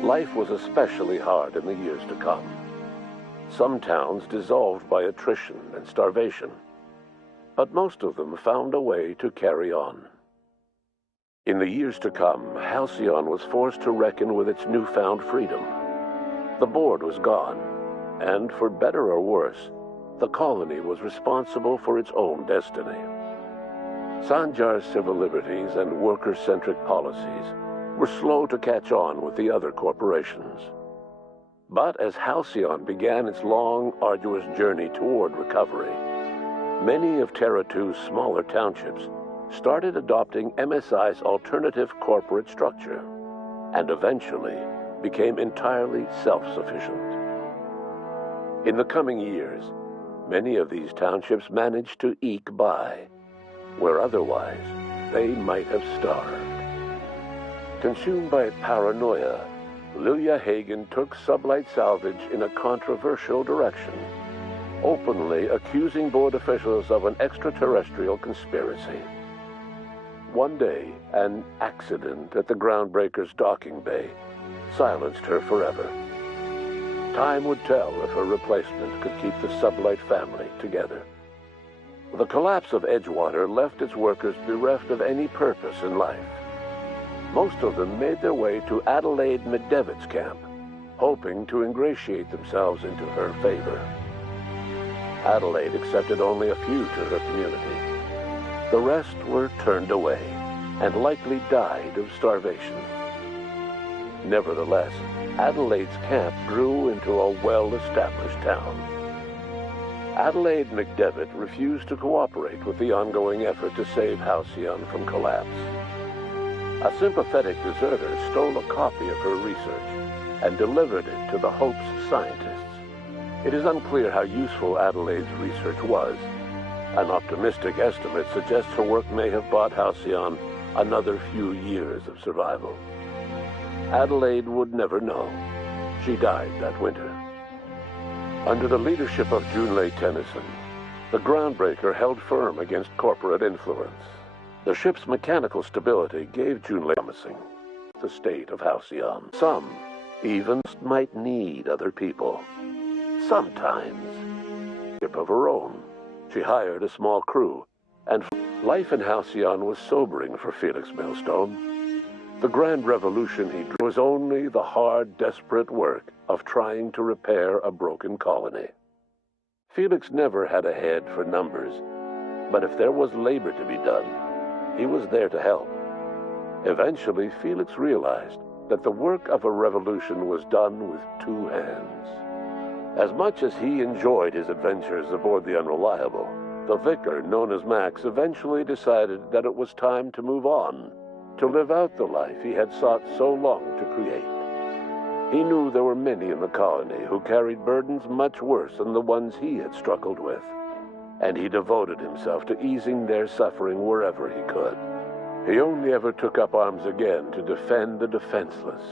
Life was especially hard in the years to come. Some towns dissolved by attrition and starvation, but most of them found a way to carry on. In the years to come, Halcyon was forced to reckon with its newfound freedom. The board was gone, and for better or worse, the colony was responsible for its own destiny. Sanjar's civil liberties and worker-centric policies were slow to catch on with the other corporations. But as Halcyon began its long, arduous journey toward recovery, many of Terra 2's smaller townships started adopting MSI's alternative corporate structure, and eventually became entirely self-sufficient. In the coming years, many of these townships managed to eke by, where otherwise they might have starved. Consumed by paranoia, Lilia Hagen took Sublight Salvage in a controversial direction, openly accusing board officials of an extraterrestrial conspiracy. One day, an accident at the Groundbreaker's docking bay silenced her forever. Time would tell if her replacement could keep the Sublight family together. The collapse of Edgewater left its workers bereft of any purpose in life. Most of them made their way to Adelaide Medevitt's camp, hoping to ingratiate themselves into her favor. Adelaide accepted only a few to her community. The rest were turned away and likely died of starvation. Nevertheless, Adelaide's camp grew into a well-established town. Adelaide McDevitt refused to cooperate with the ongoing effort to save Halcyon from collapse. A sympathetic deserter stole a copy of her research and delivered it to the Hope's scientists. It is unclear how useful Adelaide's research was. An optimistic estimate suggests her work may have bought Halcyon another few years of survival. Adelaide would never know. She died that winter. Under the leadership of Junlei Tennyson, the Groundbreaker held firm against corporate influence. The ship's mechanical stability gave Junlei promising the state of Halcyon. Some even might need other people. Sometimes, ship of her own. She hired a small crew, and life in Halcyon was sobering for Felix Millstone. The grand revolution he drew was only the hard, desperate work of trying to repair a broken colony. Felix never had a head for numbers, but if there was labor to be done, he was there to help. Eventually, Felix realized that the work of a revolution was done with two hands. As much as he enjoyed his adventures aboard the Unreliable, the vicar, known as Max, eventually decided that it was time to move on, to live out the life he had sought so long to create. He knew there were many in the colony who carried burdens much worse than the ones he had struggled with, and he devoted himself to easing their suffering wherever he could. He only ever took up arms again to defend the defenseless.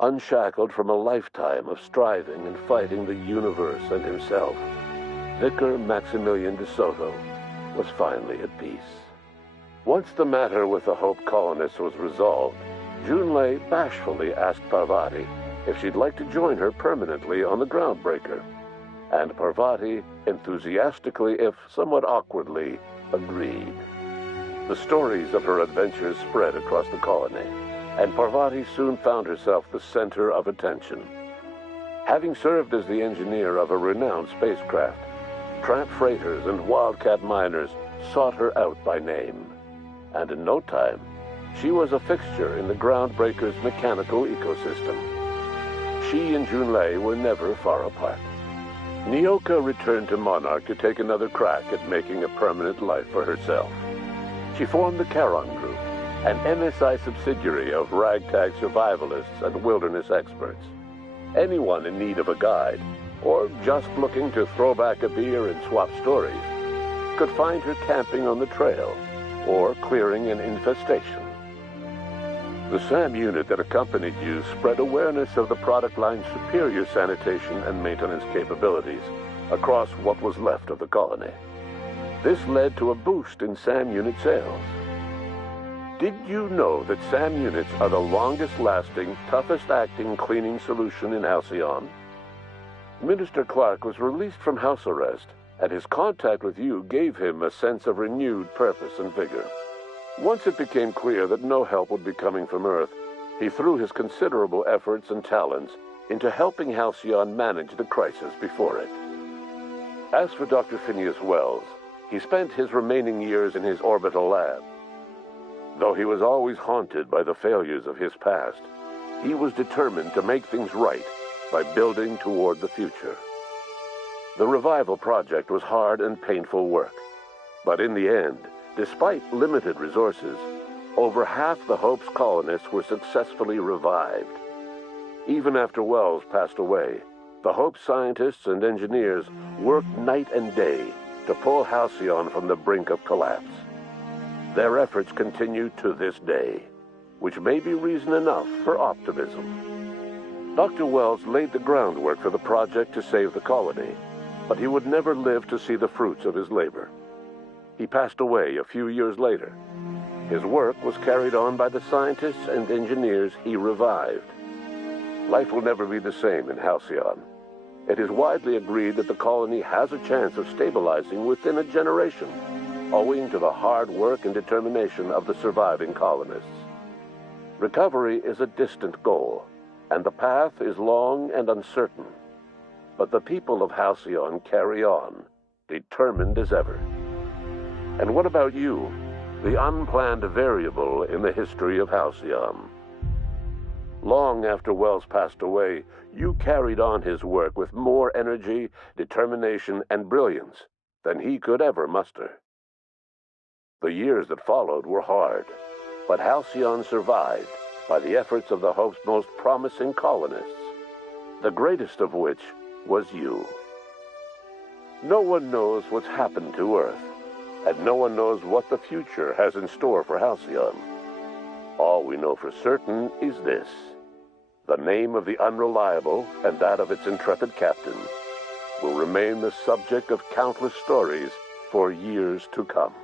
Unshackled from a lifetime of striving and fighting the universe and himself, Vicar Maximilian de Soto was finally at peace. Once the matter with the Hope colonists was resolved, Junlei bashfully asked Parvati if she'd like to join her permanently on the Groundbreaker, and Parvati enthusiastically, if somewhat awkwardly, agreed. The stories of her adventures spread across the colony, and Parvati soon found herself the center of attention. Having served as the engineer of a renowned spacecraft, tramp freighters and wildcat miners sought her out by name, and in no time, she was a fixture in the Groundbreaker's mechanical ecosystem. She and Junlei were never far apart. Nyoka returned to Monarch to take another crack at making a permanent life for herself. She formed the Charon Group, an MSI subsidiary of ragtag survivalists and wilderness experts. Anyone in need of a guide, or just looking to throw back a beer and swap stories, could find her camping on the trail, or clearing an infestation. The SAM unit that accompanied you spread awareness of the product line's superior sanitation and maintenance capabilities across what was left of the colony. This led to a boost in SAM unit sales. Did you know that SAM units are the longest-lasting, toughest-acting cleaning solution in Halcyon? Minister Clark was released from house arrest, and his contact with you gave him a sense of renewed purpose and vigor. Once it became clear that no help would be coming from Earth, he threw his considerable efforts and talents into helping Halcyon manage the crisis before it. As for Dr. Phineas Wells, he spent his remaining years in his orbital lab. Though he was always haunted by the failures of his past, he was determined to make things right by building toward the future. The revival project was hard and painful work, but in the end, despite limited resources, over half the Hope's colonists were successfully revived. Even after Wells passed away, the Hope scientists and engineers worked night and day to pull Halcyon from the brink of collapse. Their efforts continue to this day, which may be reason enough for optimism. Dr. Wells laid the groundwork for the project to save the colony, but he would never live to see the fruits of his labor. He passed away a few years later. His work was carried on by the scientists and engineers he revived. Life will never be the same in Halcyon. It is widely agreed that the colony has a chance of stabilizing within a generation, owing to the hard work and determination of the surviving colonists. Recovery is a distant goal, and the path is long and uncertain. But the people of Halcyon carry on, determined as ever. And what about you, the unplanned variable in the history of Halcyon? Long after Wells passed away, you carried on his work with more energy, determination, and brilliance than he could ever muster. The years that followed were hard, but Halcyon survived by the efforts of the Hope's most promising colonists, the greatest of which was you. No one knows what's happened to Earth, and no one knows what the future has in store for Halcyon. All we know for certain is this: the name of the Unreliable and that of its intrepid captain will remain the subject of countless stories for years to come.